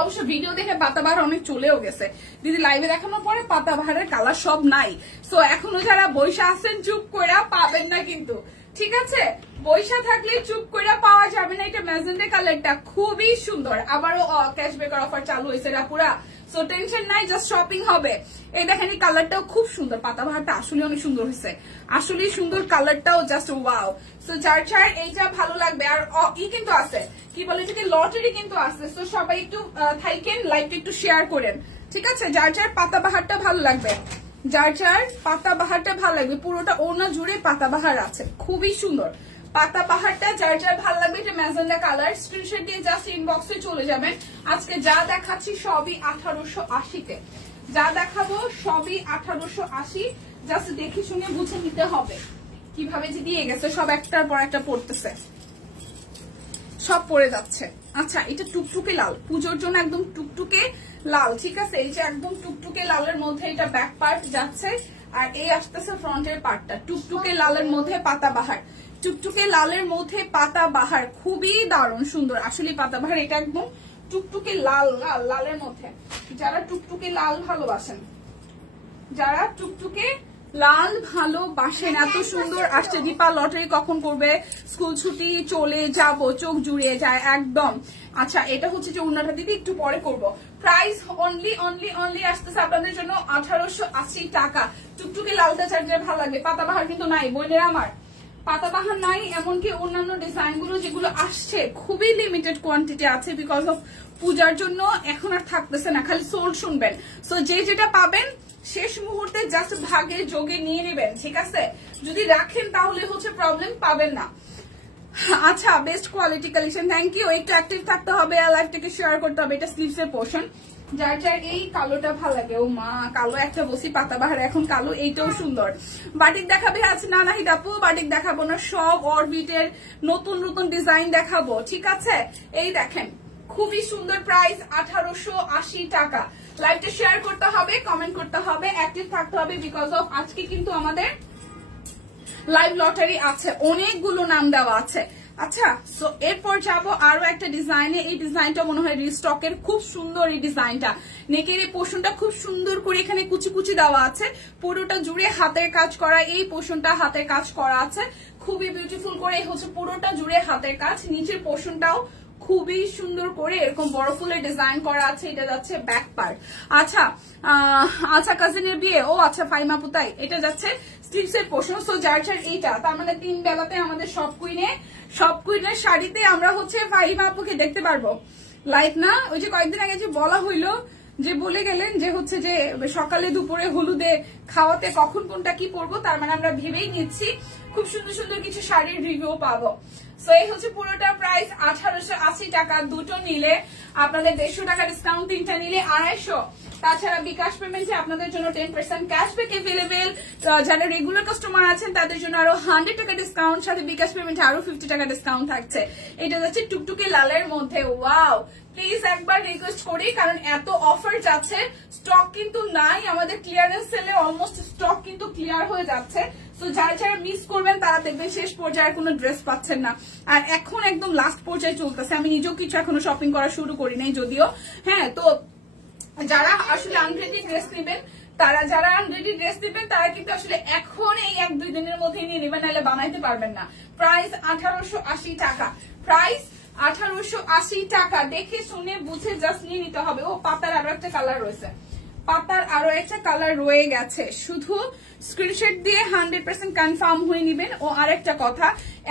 অবশ্য ভিডিও দেখে পাতাবাহার অনেক চলেও গেছে, দিদি লাইভে দেখানোর পরে পাতাবাহারের কালার সব নাই। সো এখনো যারা বৈশা আছেন চুপ করে পাবেন না কিন্তু, ঠিক আছে? বৈশা থাকলে চুপ করে পাওয়া যাবে না। এটা ম্যাজেন্ডা কালারটা খুবই সুন্দর, আবারও ক্যাশব্যাকের অফার চালু হয়েছে পুরা, সো টেনশন নাই, জাস্ট শপিং হবে। এই দেখেন এই কালারটাও খুব সুন্দর, পাতাবাহারটা আসলে অনেক সুন্দর হয়েছে, আসলে সুন্দর কালারটাও জাস্ট ওয়াও। সো যার যার এইটা ভালো লাগবে। আর কিন্তু আছে কি বলে এটাকে, লটারি কিন্তু আছে। সো সবাই একটু থাইকেন, লাইভটা একটু শেয়ার করেন, ঠিক আছে? যার যার পাতাবাহারটা ভালো লাগবে, যার যার পাতাবাহারটা ভালো লাগবে, পুরোটা ওড়না জুড়ে পাতাবাহার আছে, খুবই সুন্দর পাতাবাহারটা। যার যার ভালো লাগবে, এটা ম্যাজেন্ডা কালার, স্ক্রিনশট দিয়ে জাস্ট ইনবক্সে চলে যাবেন। আজকে যা দেখাচ্ছি সবই 1880-তে, যা দেখাবো সবই 1880। জাস্ট দেখে শুনে বুঝে নিতে হবে কিভাবে যে দিয়ে গেছে, সব একটার পর একটা পড়তেছে, সব পড়ে যাচ্ছে। আচ্ছা এটা টুকটুকে লাল, পুজোর জন্য একদম টুকটুকে লাল, ঠিক আছে? এই যে একদম টুকটুকে লালের মধ্যে এটা ব্যাক পার্ট যাচ্ছে, আর এই আসতেছে ফ্রন্টের পার্টটা। টুকটুকে লালের মধ্যে পাতাবাহার, টুকটুকে লালের মধ্যে পাতাবাহার, খুবই দারুণ সুন্দর আসলে পাতাবাহার। এটা একদম টুকটুকে লাল, লাল লালের মধ্যে যারা টুকটুকে লাল ভালোবাসেন, যারা টুকটুকে লাল ভালোবাসেন, এত সুন্দর আসছে। দীপা লটারি কখন করবে? স্কুল ছুটি চলে যাব, চোখ জুড়িয়ে যায় একদম। আচ্ছা এটা হচ্ছে যে উন্নটা দিদি একটু পরে করব। প্রাইস অনলি অনলি অনলি আসতেছে আপনাদের জন্য 1880 টাকা। টুকটুকে লালটা চার্জার ভালো লাগে, পাতাবাহার কিন্তু নাই বোনেরা আমার, পাতাবাহার নাই। এমনকি অন্যান্য ডিজাইন গুলো যেগুলো আসছে খুবই লিমিটেড কোয়ান্টিটি আছে, বিকজ অফ পূজার জন্য এখন আর থাকতেছে না, খালি সোল্ড শুনবেন। সো যে যেটা পাবেন শেষ মুহূর্তে জাস্ট ভাগে যোগে নিয়ে নেবেন, ঠিক আছে? যদি রাখেন তাহলে হচ্ছে প্রবলেম, পাবেন না। আচ্ছা best quality collection, thank you. একটু অ্যাক্টিভ থাকতে হবে, লাইভটাকে শেয়ার করতে হবে। এটা স্লিভস এর পোর্শন, যার যার এই কালোটা ভালো লাগে। ও মা কালো একটা বসি, পাতাবাহার এখন কালো, এইটাও সুন্দর। বাটিক দেখাবে আজ? না নাহিদ আপু বাটিক দেখাবো না, সব অরবিটের নতুন নতুন ডিজাইন দেখাবো, ঠিক আছে? এই দেখেন খুবই সুন্দর, প্রাইস 1880 টাকা। লাইভটা শেয়ার করতে হবে, কমেন্ট করতে হবে, অ্যাক্টিভ থাকতে হবে, বিকজ অফ আজকে কিন্তু আমাদের লাইভ লটারি আছে, অনেকগুলো নাম দেওয়া আছে। আচ্ছা সো এরপর যাবো আরো একটা ডিজাইনে। এই ডিজাইনটা মনে হয় রিস্টকের, খুব সুন্দর এই ডিজাইনটা। নেকের এই পোর্শনটা খুব সুন্দর করে এখানে কুচি কুচি দেওয়া আছে, পুরোটা জুড়ে হাতের কাজ করা, এই পোর্শনটা হাতের কাজ করা আছে খুবই বিউটিফুল করে। হচ্ছে পুরোটা জুড়ে হাতের কাজ, নিচের পোর্শনটাও খুবই সুন্দর করে এরকম বড় ফুলের ডিজাইন করা আছে। এটা যাচ্ছে ব্যাক পার্ট। আচ্ছা আচ্ছা কাজিনের বিয়ে, ও আচ্ছা ফাইমা পুতাই, এটা যাচ্ছে স্লিভস এর পোর্শন। সো যার যার এইটা, তার মানে 3 বেলাতে আমাদের সব কুইনের শাড়িতে আমরা হচ্ছে ফাইমা আপুকে দেখতে পারবো লাইভ না? ওই যে কয়েকদিন আগে যে বলা হইলো যে বলে গেলেন যে হচ্ছে যে সকালে দুপুরে হলুদে খাওয়াতে কখন কোনটা কি পরবো, তার মানে আমরা ভেবেই নিচ্ছি খুব সুন্দর সুন্দর কিছু শাড়ির রিভিউ পাবো। সো এই হচ্ছে পুরোটা প্রাইস 1880 টাকা। দুটো নিলে আপনাদের 150 টাকা ডিসকাউন্ট, তিনটা নিলে 250। তাছাড়া বিকাশ পেমেন্টে আপনাদের জন্য 10% ক্যাশব্যাক এভেলেবেল। যারা রেগুলার কাস্টমার আছেন তাদের জন্য আরো 100 টাকা ডিসকাউন্ট, সাথে বিকাশ পেমেন্টে আরো 50 টাকা ডিসকাউন্ট থাকছে। এটা যাচ্ছে টুকটুকে লালের মধ্যে। ওয়াও, প্লিজ একবার রিকোয়েস্ট করি, কারণ এত অফার যাচ্ছে, স্টক কিন্তু নাই আমাদের। ক্লিয়ারেন্স সেলে অলমোস্ট স্টক কিন্তু ক্লিয়ার হয়ে যাচ্ছে। তো যারা যারা মিস করবেন তারা দেখবেন শেষ পর্যায়ে কোনো ড্রেস পাচ্ছেন না। আর এখন একদম লাস্ট পর্যায়ে চলতেছে, আমি নিজেও কিছু এখনো শপিং করা শুরু করি নাই যদিও। হ্যাঁ, তো যারা আসলে আনরেডি ড্রেস নেবেন, তারা কিন্তু আসলে এখন এই 1-2 দিনের মধ্যে নিয়ে নেবেন, নাহলে বানাইতে পারবেন না। প্রাইস 1880 টাকা, প্রাইস 1880 টাকা। দেখে শুনে বুঝে জাস্ট নিয়ে নিতে হবে। ও পাতার আরো একটা কালার রয়েছে, পাতার আরো একটা কালার রয়ে গেছে, শুধু স্ক্রিনশট দিয়ে 100% কনফার্ম হয়ে নেবেন। ও আরেকটা কথা,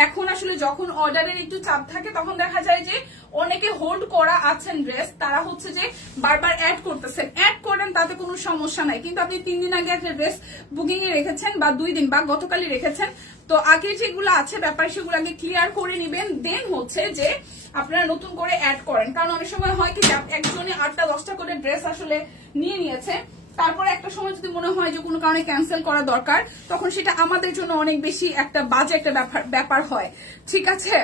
এখন আসলে যখন অর্ডারের একটু চাপ থাকে তখন দেখা যায় যে অনেকে হোল্ড করা আছেন ড্রেস, তারা হচ্ছে যে বারবার অ্যাড করতেছেন। অ্যাড করেন, তাতে কোনো সমস্যা নাই, কিন্তু আপনি 3 দিন আগে একটা ড্রেস বুকিং এ রেখেছেন বা 2 দিন বা গতকালই রেখেছেন, তো আগে যেগুলো আছে ব্যাপার সেগুলো আগে ক্লিয়ার করে নিবেন, দেন হচ্ছে যে আপনারা নতুন করে অ্যাড করেন। কারণ অনেক সময় হয় কি একজনে 8টা-10টা করে ড্রেস আসলে নিয়ে নিয়েছে, তারপরে একটা সময় যদি মনে হয় যে কোনো কারণে ক্যান্সেল করা দরকার, তখন সেটা আমাদের জন্য অনেক বেশি একটা বাজে একটা ব্যাপার হয়। ঠিক আছে,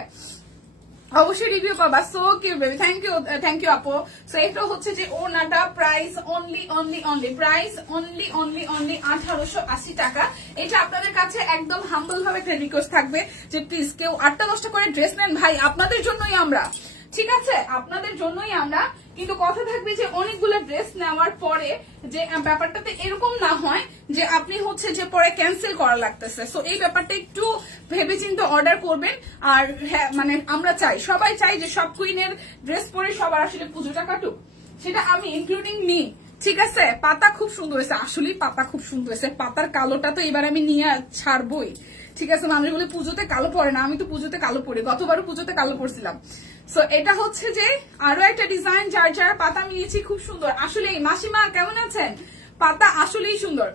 অবশ্যই রিভিউ পাবা। So cute baby, thank you আপু। সো এটা হচ্ছে যে ওনাটা প্রাইস অনলি প্রাইস অনলি 1880 টাকা। এটা আপনাদের কাছে একদম হাম্বল ভাবে একটা রিকোয়েস্ট থাকবে যে প্লিজ কেউ 8টা-10টা করে ড্রেস নেন ভাই, আপনাদের জন্যই আমরা, ঠিক আছে, আপনাদের জন্যই আমরা। কিন্তু কথা থাকবে যে অনেকগুলো ড্রেস নেওয়ার পরে যে ব্যাপারটাতে এরকম না হয় যে আপনি হচ্ছে যে পরে ক্যান্সেল করা লাগতেছে। সো এই ব্যাপারটা একটু ভেবেচিন্তে অর্ডার করবেন। আর হ্যাঁ, মানে আমরা চাই, সবাই চাই যে সব কুইনের ড্রেস পরে সবার আসলে পুজোটা কাটুক, সেটা আমি ইনক্লুডিং নি। ঠিক আছে, পাতা খুব সুন্দর হয়েছে, আসলেই পাতা খুব সুন্দর হয়েছে। পাতার কালোটা তো এবার আমি নিয়ে ছাড়বই। ঠিক আছে, মানুষ বলে পুজোতে কালো পরে না, আমি তো পুজোতে কালো পরি, গতবারও পুজোতে কালো পরছিলাম। সো এটা হচ্ছে যে আরো একটা ডিজাইন, যার পাতা আমি নিয়েছি, খুব সুন্দর। আসলে মাসিমা কেমন আছেন? পাতা আসলেই সুন্দর।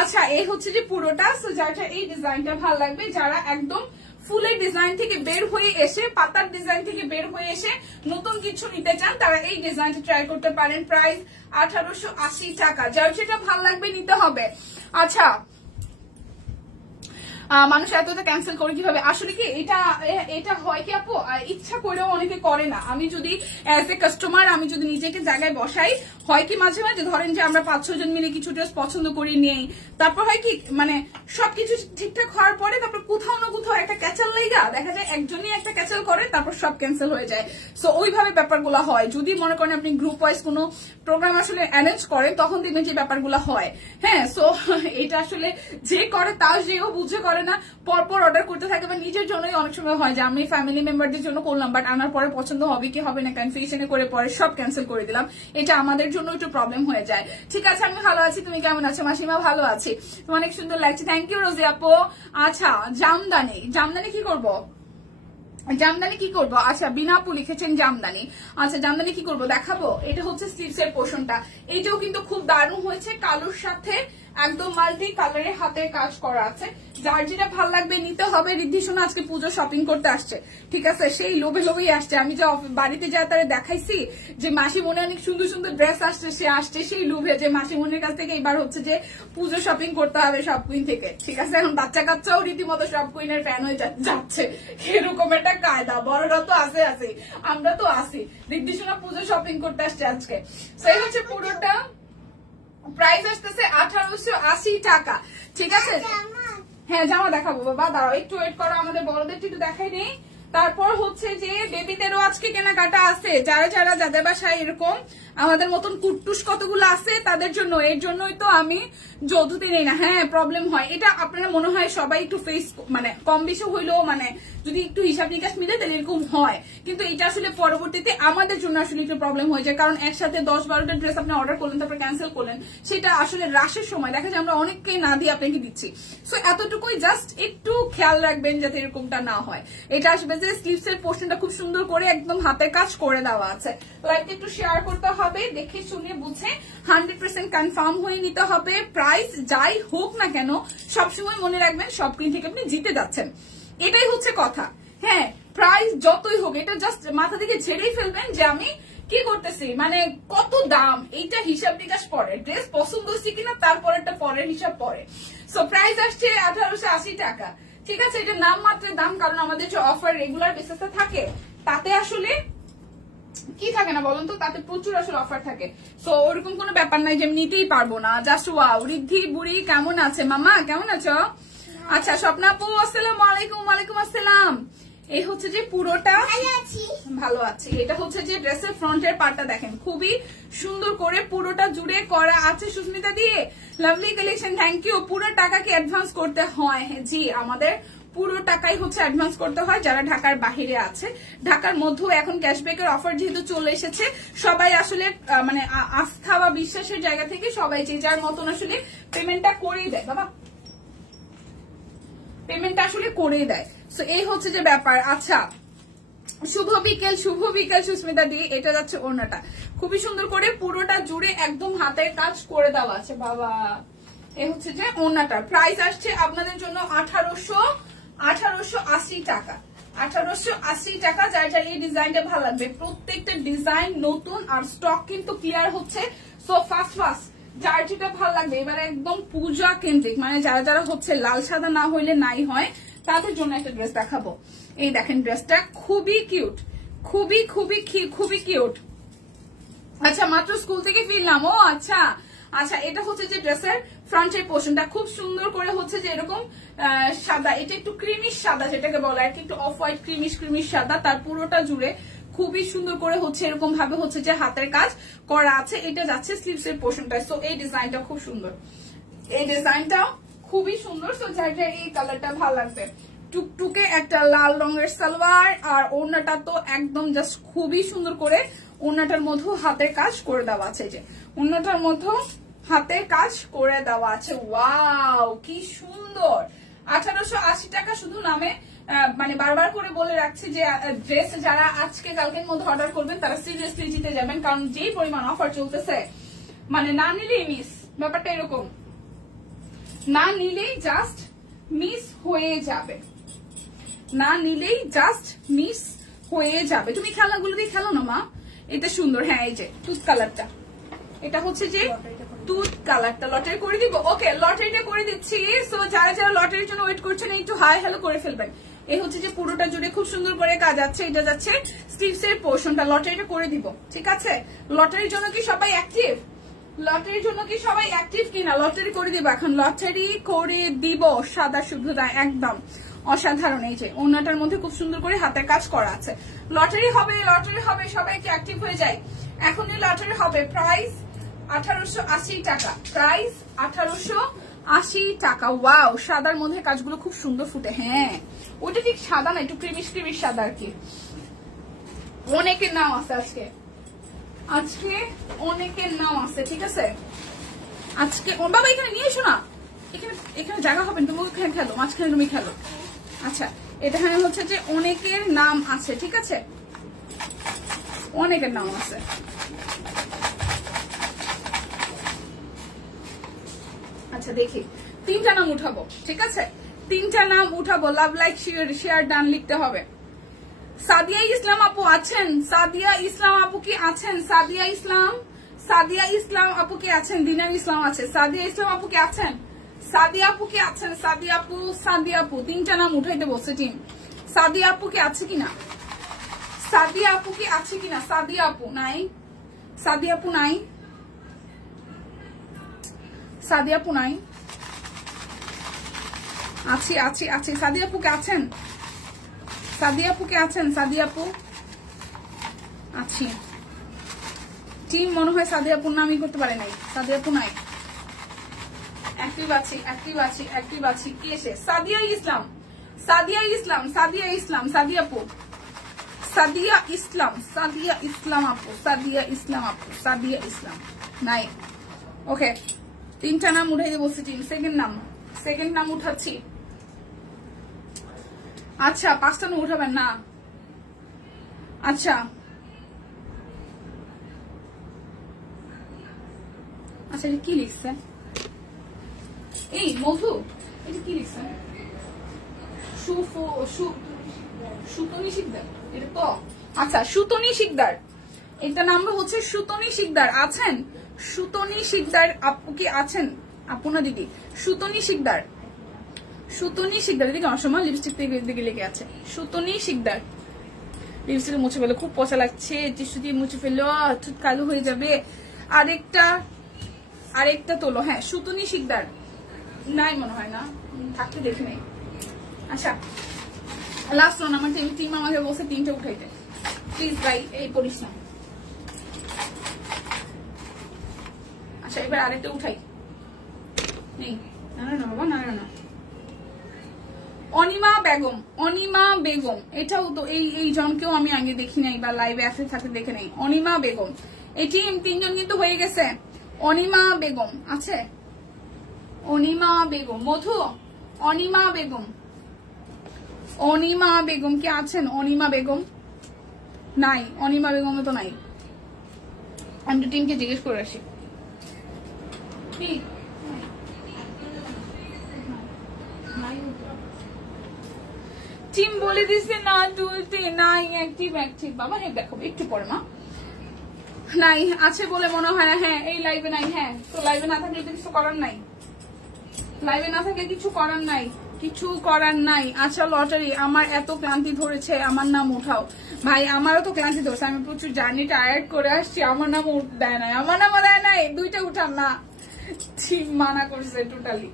আচ্ছা, এই হচ্ছে যে পুরোটা। সো যার এই ডিজাইনটা ভালো লাগবে, যারা একদম ফুলের ডিজাইন থেকে বের হয়ে এসে, পাতার ডিজাইন থেকে বের হয়ে এসে নতুন কিছু নিতে চান, তারা এই ডিজাইনটা ট্রাই করতে পারেন। প্রাইস 1880 টাকা। যার যেটা ভালো লাগবে নিতে হবে। আচ্ছা, মানুষ এতটা ক্যান্সেল করে কিভাবে? আসলে কি এটা হয় কি আপু, ইচ্ছা করেও অনেকে করে না। আমি যদি অ্যাজ এ কাস্টমার আমি যদি নিজেকে জায়গায় বসাই, হয় কি মাঝে মাঝে ধরেন যে আমরা 5-6 জন মিলে কিছু ড্রেস পছন্দ করি নেই, তারপর হয় কি মানে সবকিছু ঠিকঠাক হওয়ার পরে তারপর কোথাও না কোথাও একটা ক্যাচাল লেগা দেখা যায়, একজনই একটা ক্যাচাল করে, তারপর সব ক্যান্সেল হয়ে যায়। সো ওইভাবে ব্যাপারগুলো হয়। যদি মনে করেন আপনি গ্রুপ ওয়াইজ কোনো প্রোগ্রাম আসলে অ্যারেঞ্জ করেন, তখন দেখবেন যে ব্যাপারগুলো হয়। হ্যাঁ, সো এটা আসলে যে করে তাও যেও বুঝে করে না, পরপর অর্ডার করতে থাকে। বা নিজের জন্যই অনেক সময় হয় যে আমি ফ্যামিলি মেম্বারদের জন্য করলাম, বাট আনার পরে পছন্দ হবে কি হবে না কনফিউশনে করে পরে সব ক্যান্সেল করে দিলাম। এটা আমাদের জন্য একটু প্রবলেম হয়ে যায়। ঠিক আছে, আমি ভালো আছি, তুমি কেমন আছো? মাসিমা ভালো আছি, তোমার অনেক সুন্দর লাগছে, থ্যাংক ইউ রোজি আপু। আচ্ছা, জামদানি কি করবো? জামদানি কি করবো? আচ্ছা, বিনা আপু লিখেছেন জামদানি। আচ্ছা, জামদানি কি করবো দেখাবো। এটা হচ্ছে স্লিভস এর পোর্শনটা, এইটাও কিন্তু খুব দারুণ হয়েছে, কালোর সাথে একদম মাল্টি কালারের হাতে কাজ করা আছে। যার যেটা ভালো লাগবে নিতে হবে। রিদ্ধি সোনা আজকে পুজো শপিং করতে আসছে, ঠিক আছে, সেই লোভেই আসছে। আমি যে বাড়িতে যা তারা দেখাইছি যে মাসিমণি অনেক সুন্দর সুন্দর ড্রেস আসছে, সে আসছে সেই লোভে যে মাসিমণির কাছ থেকে এবার হচ্ছে যে পুজো শপিং করতে হবে সব কুইন থেকে। ঠিক আছে, এখন বাচ্চা কাচ্চাও রীতিমতো সব কুইনের ফ্যান হয়ে যাচ্ছে, এরকম একটা কায়দা। বড়রা তো আছে, আমরা তো আছি। রিদ্ধি সোনা পুজো শপিং করতে আসছে আজকে। সেই হচ্ছে পুরোটা প্রাইস আসতেছে 1880 টাকা। ঠিক আছে, হ্যাঁ জামা দেখাবো বাবা, দাঁড়াও একটু ওয়েট করো, আমাদের বড়দের একটু দেখাই নেই। তারপর হচ্ছে যে বেবিদেরও আজকে কেনাকাটা আছে, যাদের বাসায় এরকম আমাদের মতন কুট্টুস কতগুলো আছে তাদের জন্য। এর জন্যই তো আমি যৌতুতে নেই না। হ্যাঁ, প্রবলেম হয়, এটা আপনারা মনে হয় সবাই একটু ফেস, মানে কম বেশি হইলেও, মানে যদি একটু হিসাব নিকাশ মিলে তাহলে এরকম হয়। কিন্তু এটা আসলে পরবর্তীতে আমাদের জন্য আসলে একটু প্রবলেম হয়ে যায়, কারণ একসাথে 10-12টা ড্রেস আপনি অর্ডার করলেন, তারপর ক্যান্সেল করলেন, সেটা আসলে রাশের সময় দেখা যায় আমরা অনেককে না দিয়ে আপনাকে দিচ্ছি। সো এতটুকুই, জাস্ট একটু খেয়াল রাখবেন যাতে এরকমটা না হয়। এটা আসবে যে স্লিভস এর পোর্শনটা খুব সুন্দর করে একদম হাতের কাজ করে দেওয়া আছে। লাইক একটু শেয়ার করতে হবে, দেখে শুনে বুঝে 100% কনফার্ম হয়ে নিতে হবে। প্রাইস যাই হোক না কেন সবসময় মনে রাখবেন শপকিন থেকে আপনি জিতে যাচ্ছেন, এটাই হচ্ছে কথা। হ্যাঁ, প্রাইস যতই হোক এটা জাস্ট মাথা থেকে ঝেড়েই ফেলবেন যে আমি কি করতেছি, মানে কত দাম, এইটা হিসাব নিকাশ পরে, ড্রেস পছন্দ হচ্ছে কিনা তারপরেরটা পরের হিসাব পরে। সো প্রাইস আসছে 1880 টাকা, ঠিক আছে। এটা নাম মাত্রের দাম, কারণ আমাদের যে অফার রেগুলার বেসিসে থাকে তাতে আসলে কি থাকে না বলুন তো, তাতে প্রচুর আসলে অফার থাকে। সো ওরকম কোনো ব্যাপার নাই যে নিতেই পারবো না। Just wow. ঋদ্ধি বুড়ি কেমন আছে? মামা কেমন আছো? আচ্ছা স্বপ্না আপু আসসালামু আলাইকুম। ওয়ালাইকুম আসসালাম। এই হচ্ছে যে পুরোটা ভালো আছে। এটা হচ্ছে যে ড্রেসের ফ্রন্টের পার্টটা দেখেন খুবই সুন্দর করে পুরোটা জুড়ে করা আছে সুস্মিতা দিয়ে। Lovely collection, thank you. পুরো টাকা কি অ্যাডভান্স করতে হয়? জি, আমাদের পুরো টাকাই হচ্ছে অ্যাডভান্স করতে হয় যারা ঢাকার বাহিরে আছে। ঢাকার মধ্যেও এখন ক্যাশব্যাকের অফার যেহেতু চলে এসেছে, সবাই আসলে মানে আস্থা বা বিশ্বাসের জায়গা থেকে সবাই যে যার মতন আসলে পেমেন্টটা করেই দেয়। বাবা পেমেন্টটা আসলে করেই দেয়। সো এই হচ্ছে যে ব্যাপার। আচ্ছা, শুভ বিকেল সুস্মিতা দি। এটা যাচ্ছে ওড়নাটা খুবই সুন্দর করে পুরোটা জুড়ে একদম হাতের কাজ করে দেওয়া আছে। বাবা এই হচ্ছে যে ওড়নাটা। প্রাইস আসছে আপনাদের জন্য 1880 টাকা। 1880 টাকা। যার যার এই ডিজাইনটা ভালো লাগবে, প্রত্যেকটা ডিজাইন নতুন আর স্টক কিন্তু ক্লিয়ার হচ্ছে। সো ফাস্ট যার যেটা ভালো লাগবে। এবারে একদম পূজা কেন্দ্রিক, মানে যারা যারা হচ্ছে লাল সাদা না হইলে নাই হয় তাদের জন্য একটা ড্রেস দেখাবো। এই দেখেন ড্রেসটা খুবই কিউট, খুবই কিউট। আচ্ছা মাত্র স্কুল থেকে ফিরলাম। ও আচ্ছা আচ্ছা, এটা হচ্ছে যে ড্রেসের ফ্রন্টের পোর্শনটা খুব সুন্দর করে হচ্ছে যে এরকম সাদা, এটা একটু ক্রিমিশ সাদা যেটাকে বলে আর কি, একটু অফ হোয়াইট ক্রিমিশ সাদা। তার পুরোটা জুড়ে খুবই সুন্দর করে হচ্ছে এরকম ভাবে হচ্ছে যে হাতের কাজ করা আছে। এটা যাচ্ছে স্লিভস এর পোর্শনটা। সো এই ডিজাইনটা খুব সুন্দর, এই ডিজাইনটা খুবই সুন্দর। সো যার এই কালারটা ভালো লাগবে, টুকটুকে একটা লাল রঙের সালোয়ার আর ওড়নাটা তো একদম জাস্ট খুবই সুন্দর করে ওড়নাটার মধ্যে হাতের কাজ করে দেওয়া আছে। যে ওড়নাটার মধ্যে হাতের কাজ করে দেওয়া আছে। ওয়াও কি সুন্দর। 1880 টাকা শুধু নামে, মানে বারবার করে বলে রাখছি যে ড্রেস যারা আজকে কালকের মধ্যে অর্ডার করবেন তারা সিরিয়াসলি জিতে যাবেন, কারণ যেই পরিমাণ অফার চলতেছে মানে না নিলেই মিস। ব্যাপারটা এরকম, না নিলেই জাস্ট মিস হয়ে যাবে, না নিলেই জাস্ট মিস হয়ে যাবে। তুমি খেলাগুলো দিয়ে খেলো না মা, এটা সুন্দর। হ্যাঁ এই যে টুথ কালারটা, এটা হচ্ছে যে টুথ কালারটা লটারি করে দিব। ওকে লটারিটা করে দিচ্ছি। সো যারা যারা লটারির জন্য ওয়েট করছেন একটু হাই হ্যালো করে ফেলবেন। এই হচ্ছে যে পুরোটা জুড়ে খুব সুন্দর করে কাজ আছে। এটা যাচ্ছে স্টিভস এর পোর্শনটা, লটারিটা করে দিব। ঠিক আছে, লটারির জন্য কি সবাই অ্যাক্টিভ? লটারির জন্য কি সবাই অ্যাক্টিভ কিনা? লটারি করে দিব এখন, লটারি করে দিব। সাদা শুভ্রতা একদম অসাধারণ। এই যে ওড়নাটার মধ্যে খুব সুন্দর করে হাতের কাজ করা আছে। লটারি হবে, সবাই কি অ্যাক্টিভ হয়ে যায় এখনই লটারি হবে। প্রাইস 1880 টাকা, প্রাইস 1880 টাকা। ওয়াও, সাদার মধ্যে কাজগুলো খুব সুন্দর ফুটে। হ্যাঁ ওইটা ঠিক সাদা না, একটু ক্রিমিশ সাদা আর কি। অনেকের নাম আছে আজকে, আজকে অনেকের নাম আছে। ঠিক আছে, আজকে বাবা এখানে নিয়ে এসো না, এখানে জায়গা হবে, তুমি ওখানে খেলো, মাঝখানে তুমি খেলো। আচ্ছা এটা হচ্ছে যে অনেকের নাম আছে। ঠিক আছে, অনেকের নাম আছে। আচ্ছা দেখি 3টা নাম উঠাবো। ঠিক আছে, 3টা নাম উঠাবো। লাভ লাইক শেয়ার ডান লিখতে হবে। সাদিয়া ইসলাম আপু আছেন? সাদিয়া ইসলাম আপু কি আছেন? সাদিয়া ইসলাম আপু কি আছেন? দিনার ইসলাম আছে। সাদিয়া ইসলাম আপু কি আছেন? সাদিয়া আপু কি আছেন? সাদিয়া আপু 3টা নাম উঠাইতে বলছে টিম। সাদিয়া আপু কি আছে কিনা? সাদিয়া আপু কি আছে কিনা? সাদিয়া আপু নাই, সাদিয়া আপু নাই, সাদিয়া আপু নাই। আছি আছি আছি। সাদিয়া আপু কে আছেন? সাদিয়া আপু কে আছেন? সাদিয়া আপু আছি। টিম মনে হয় সাদিয়া আপুর নামই করতে পারে নাই। সাদিয়া আপু নাই। অ্যাক্টিভ আছি, অ্যাক্টিভ আছি, অ্যাক্টিভ আছি। কি এসে? সাদিয়া ইসলাম, সাদিয়া ইসলাম, সাদিয়া ইসলাম, সাদিয়া আপু, সাদিয়া ইসলাম, সাদিয়া ইসলাম আপু, সাদিয়া ইসলাম আপু, সাদিয়া ইসলাম নাই। ওকে 3টা নাম উঠাই দিয়ে বলছি টিম। সেকেন্ড নাম উঠাচ্ছি। আচ্ছা 5টা নাম উঠাবেন না, আচ্ছা আচ্ছা, এটা কি লিখছে? এই মধু, এটা কি লিখছে? সুতনি শিকদার, এটা তো আচ্ছা সুতনি শিকদার, এটা নাম হচ্ছে সুতনি শিকদার। আছেন সুতনি শিকদার আপু? কি আছেন আপু না দিদি? সুতনি শিকদার, সুতনি শিকদার দিদি আমার সময় লিপস্টিক দিকে লেগে আছে। সুতনি শিকদার, লিপস্টিক মুছে ফেলে, খুব পচা লাগছে, টিস্যু দিয়ে মুছে ফেললো, ঠোঁট কালো হয়ে যাবে। আরেকটা তোলো। হ্যাঁ সুতনি শিকদার নাই মনে হয়, না থাকতে দেখি নাই। আচ্ছা লাস্ট ওয়ান, আমার টিম আমাকে বলছে 3টা উঠাইতে, প্লিজ ভাই এই করিস না। আচ্ছা এবার আরেকটা উঠাই। নেই, না না বাবা, না না না। অনিমা বেগম, অনিমা বেগম, এটাও তো এই জনকেও আমি আগে দেখি নাই বা লাইভে আসে থাকতে দেখে নাই। অনিমা বেগম, এই টিম 3জন কিন্তু হয়ে গেছে। অনিমা বেগম আছে? অনিমা বেগম, মধু, অনিমা বেগম, অনিমা বেগম কি আছেন? অনিমা বেগম নাই, অনিমা বেগম তো নাই। আমি তো টিমকে জিজ্ঞেস করে আসি। টিম বলে দিছে না তুলতে, নাই অ্যাক্টিভ বাবা। হ্যাঁ দেখো একটু পরে মা, নাই আছে বলে মনে হয় না। হ্যাঁ এই লাইভে নাই। হ্যাঁ তো লাইভে না থাকলে কিছু করার নাই, লাইভে না থাকলে কিছু করার নাই, কিছু করার নাই। আচ্ছা লটারি, আমার এত ক্লান্তি ধরেছে, আমার নাম উঠাও। ভাই আমারও তো ক্লান্তি ধরছে, আমি প্রচুর জার্নি টায়ার্ড করে আসছি, আমার নাম দেয় নাই, আমার নামও দেয় নাই। 2টা উঠান না, টিম মানা করছে, টোটালি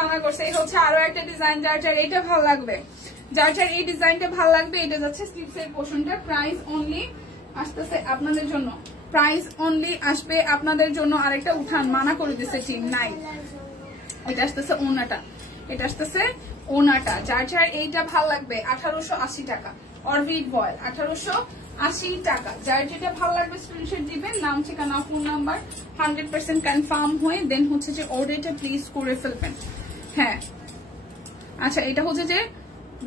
মানা করছে। এই হচ্ছে আরো একটা ডিজাইন, যার এইটা ভালো লাগবে, যার এই ডিজাইনটা ভালো লাগবে। এটা যাচ্ছে স্লিভসের পোর্শনটা। প্রাইস অনলি আসতেছে আপনাদের জন্য, প্রাইস অনলি আসবে আপনাদের জন্য। আরেকটা উঠান, মানা করে দিচ্ছে টিম, নাই। এটা আসতেছে ওনাটা, এটা আসতেছে ওনাটা। যার এইটা ভাল লাগবে 1880 টাকা। অরবিট বয়েল 1880 টাকা। যার যেটা ভালো লাগবে স্ক্রিনশট দিবেন, নাম ঠিকানা ফোন নাম্বার 100% কনফার্ম হয়ে দেন হচ্ছে যে অর্ডারটা প্লেস করে ফেলবেন। হ্যাঁ আচ্ছা, এটা হচ্ছে যে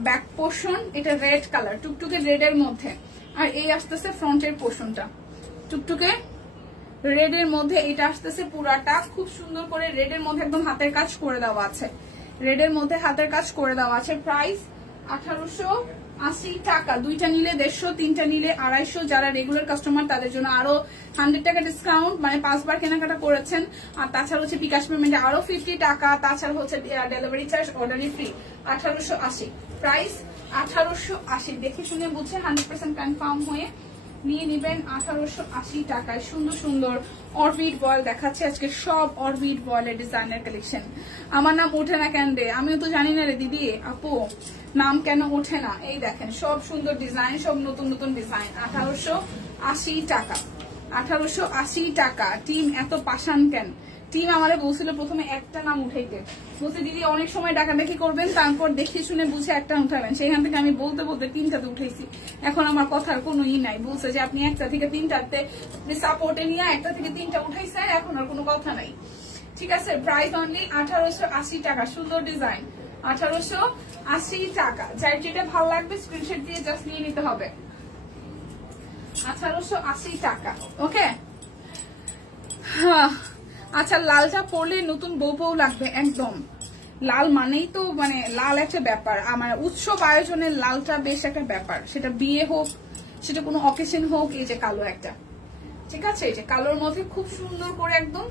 ব্যাক পোর্শন, এটা রেড কালার, টুকটুকে রেড এর মধ্যে। আর এই আসতেছে ফ্রন্টের পোর্শনটা, টুকটুকে রেড এর মধ্যে। এটা আসতেছে পুরাটা খুব সুন্দর করে রেড এর মধ্যে একদম হাতের কাজ করে দেওয়া আছে, রেড এর মধ্যে হাতের কাজ করে দেওয়া আছে। প্রাইস 1880 টাকা। 2টা নিলে 150, 3টা নিলে 250। যারা রেগুলার কাস্টমার তাদের জন্য আরো 100 টাকা ডিসকাউন্ট, মানে 5 বার কেনাকাটা করেছেন। আর তাছাড়া হচ্ছে বিকাশ পেমেন্টে আরো 50 টাকা, তাছাড়া হচ্ছে ডেলিভারি চার্জ অর্ডারই ফ্রি। 1880 প্রাইস, 1880। দেখে শুনে বুঝে 100% কনফার্ম হয়ে নিয়ে নেবেন 1880 টাকায়। সুন্দর সুন্দর অরবিট বয়েল দেখাচ্ছে আজকে, সব অরবিট বয়েলের ডিজাইনের কালেকশন। আমার নাম ওঠে না কেন রে? আমিও তো জানি না রে দিদি, আপু নাম কেন ওঠে না। এই দেখেন সব সুন্দর ডিজাইন, সব নতুন নতুন ডিজাইন। 1880 টাকা, 1880 টাকা। টিম এত পাশান কেন? টিম আমারে বলছিল প্রথমে একটা নাম উঠাইতে, বলছে দিদি অনেক সময় ডাকাডাকি করবেন, তারপর দেখে শুনে বুঝে একটা উঠাবেন। সেখান থেকে আমি বলতে বলতে 3টাতে উঠেছি। এখন আমার কথার কোনো ই নাই, বলছে যে আপনি 1টা থেকে 3টাতে সাপোর্টে নিয়ে 1টা থেকে 3টা উঠাইছেন, এখন আর কোনো কথা নাই। ঠিক আছে, প্রাইস অনলি 1880 টাকা। সুন্দর ডিজাইন, 1880 টাকা। যার যেটা ভালো লাগবে স্ক্রিনশট দিয়ে জাস্ট নিয়ে নিতে হবে। 1880 টাকা। ওকে, আচ্ছা লালটা পরলে নতুন বউ বউ লাগবে একদম। লাল মানেই তো মানে লাল একটা ব্যাপার, আমার উৎসব আয়োজনের লালটা বেশ একটা ব্যাপার, সেটা বিয়ে হোক, সেটা কোনো অকেশন হোক। এই যে কালো একটা, ঠিক আছে, এই যে কালোর মধ্যে খুব সুন্দর করে একদম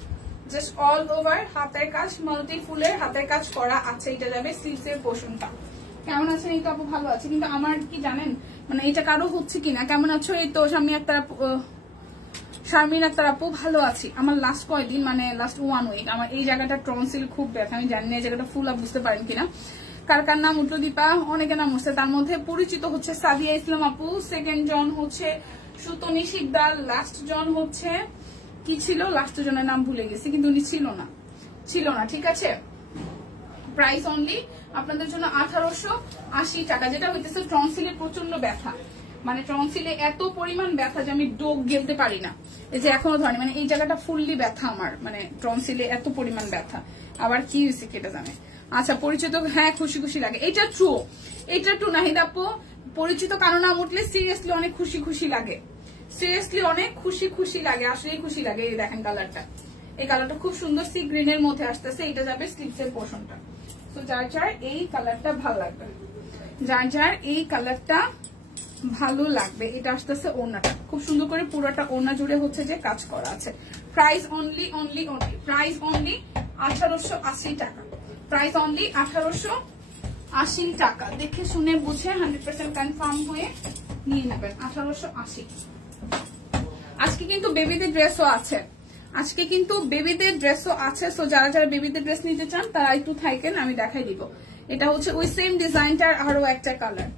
জাস্ট অল ওভার হাতের কাজ, মাল্টি ফুলের হাতের কাজ করা আছে। এটা যাবে স্লিভসের পোর্শনটা। কেমন আছেন? এই তো আপু ভালো আছে, কিন্তু আমার কি জানেন মানে এটা কারো হচ্ছে কিনা। কেমন আছো? এই তো শারমিন আক্তার আপু ভালো আছি। আমার লাস্ট কয়দিন মানে লাস্ট 1 উইক আমার এই জায়গাটা টনসিল খুব ব্যথা। আমি জানি না এই জায়গাটা ফুল আপ বুঝতে পারেন কিনা। কার কার নাম উঠলো দীপা? অনেকে নাম উঠছে, তার মধ্যে পরিচিত হচ্ছে সাদিয়া ইসলাম আপু, সেকেন্ড জন হচ্ছে সুতনি শিকদার, লাস্ট জন হচ্ছে কি ছিল, লাস্ট জনের নাম ভুলে গেছি, কিন্তু উনি ছিল না। ঠিক আছে, প্রাইস অনলি আপনাদের জন্য 1880 টাকা। যেটা হইতেছে টনসিলের প্রচন্ড ব্যথা, মানে টনসিলে এত পরিমাণ ব্যথা যে আমি ডোক গেলতে পারি না। এই যে এখনো ধরেনি, মানে এই জায়গাটা ফুললি ব্যথা আমার, মানে টনসিলে এত পরিমাণ ব্যথা। আবার কি হয়েছে কেটে জানে। আচ্ছা পরিচিত, হ্যাঁ খুশি খুশি লাগে। এটা ট্রু, এটা ট্রু নাহিদ আপু। পরিচিত কারো নাম উঠলে সিরিয়াসলি অনেক খুশি খুশি লাগে, সিরিয়াসলি অনেক খুশি খুশি লাগে, আসলেই খুশি লাগে। এই দেখেন কালারটা, এই কালারটা খুব সুন্দর সি গ্রিনের মধ্যে আসতেছে। এটা যাবে স্লিভসের পোর্শনটা। তো যার যার এই কালারটা ভালো লাগবে, যার যার এই কালারটা ভালো লাগবে, এটা আসতেছে ওড়নাটা খুব সুন্দর করে পুরোটা ওড়না জুড়ে হচ্ছে যে কাজ করা আছে। Price only only only price only 1880 টাকা, প্রাইস অনলি 1880 টাকা। দেখে শুনে বুঝে 100% কনফার্ম হয়ে নিয়ে নেবেন। 1880। আজকে কিন্তু বেবিদের ড্রেসও আছে, আজকে কিন্তু বেবিদের ড্রেসও আছে। সো যারা যারা বেবিদের ড্রেস নিতে চান তারা একটু থাকেন, আমি দেখাই দিব। এটা হচ্ছে ওই সেম ডিজাইনটার আরো একটা কালার,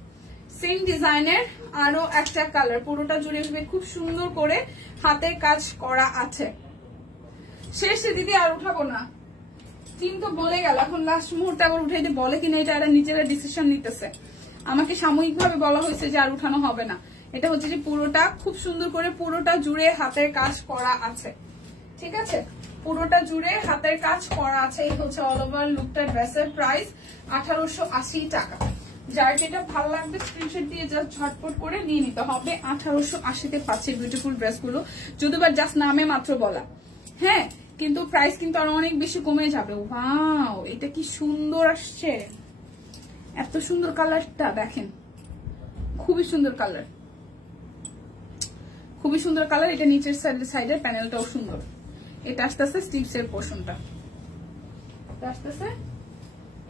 সেম ডিজাইনের আরো একটা কালার, পুরোটা জুড়ে খুব সুন্দর করে হাতের কাজ করা আছে। শেষে দিদি আর উঠাবো না, টিম তো বলে গেল, এখন লাস্ট মুহূর্তে আবার উঠাই দিয়ে বলে কিনা এটা এরা নিজেরা ডিসিশন নিতেছে। আমাকে সাময়িক ভাবে বলা হয়েছে যে আর উঠানো হবে না। এটা হচ্ছে যে পুরোটা খুব সুন্দর করে পুরোটা জুড়ে হাতের কাজ করা আছে, ঠিক আছে, পুরোটা জুড়ে হাতের কাজ করা আছে। এই হচ্ছে অল ওভার লুকটা। ড্রেসের প্রাইস 1880 টাকা। যার যেটা ভালো লাগবে স্ক্রিনশট দিয়ে জাস্ট ঝটপট করে নিয়ে নিতে হবে। 1880-তে পাচ্ছে বিউটিফুল ড্রেসগুলো, যদিও জাস্ট নামে মাত্র বলা, হ্যাঁ, কিন্তু প্রাইস কিন্তু আরো অনেক বেশি কমে যাবে। ওয়াও, এটা কি সুন্দর আসছে, এত সুন্দর কালারটা দেখেন, খুবই সুন্দর কালার, খুবই সুন্দর কালার। এটা নিচের সাইডের প্যানেলটাও সুন্দর। এটা আসতেছে স্টিভসের পোর্শনটা, আসতেছে,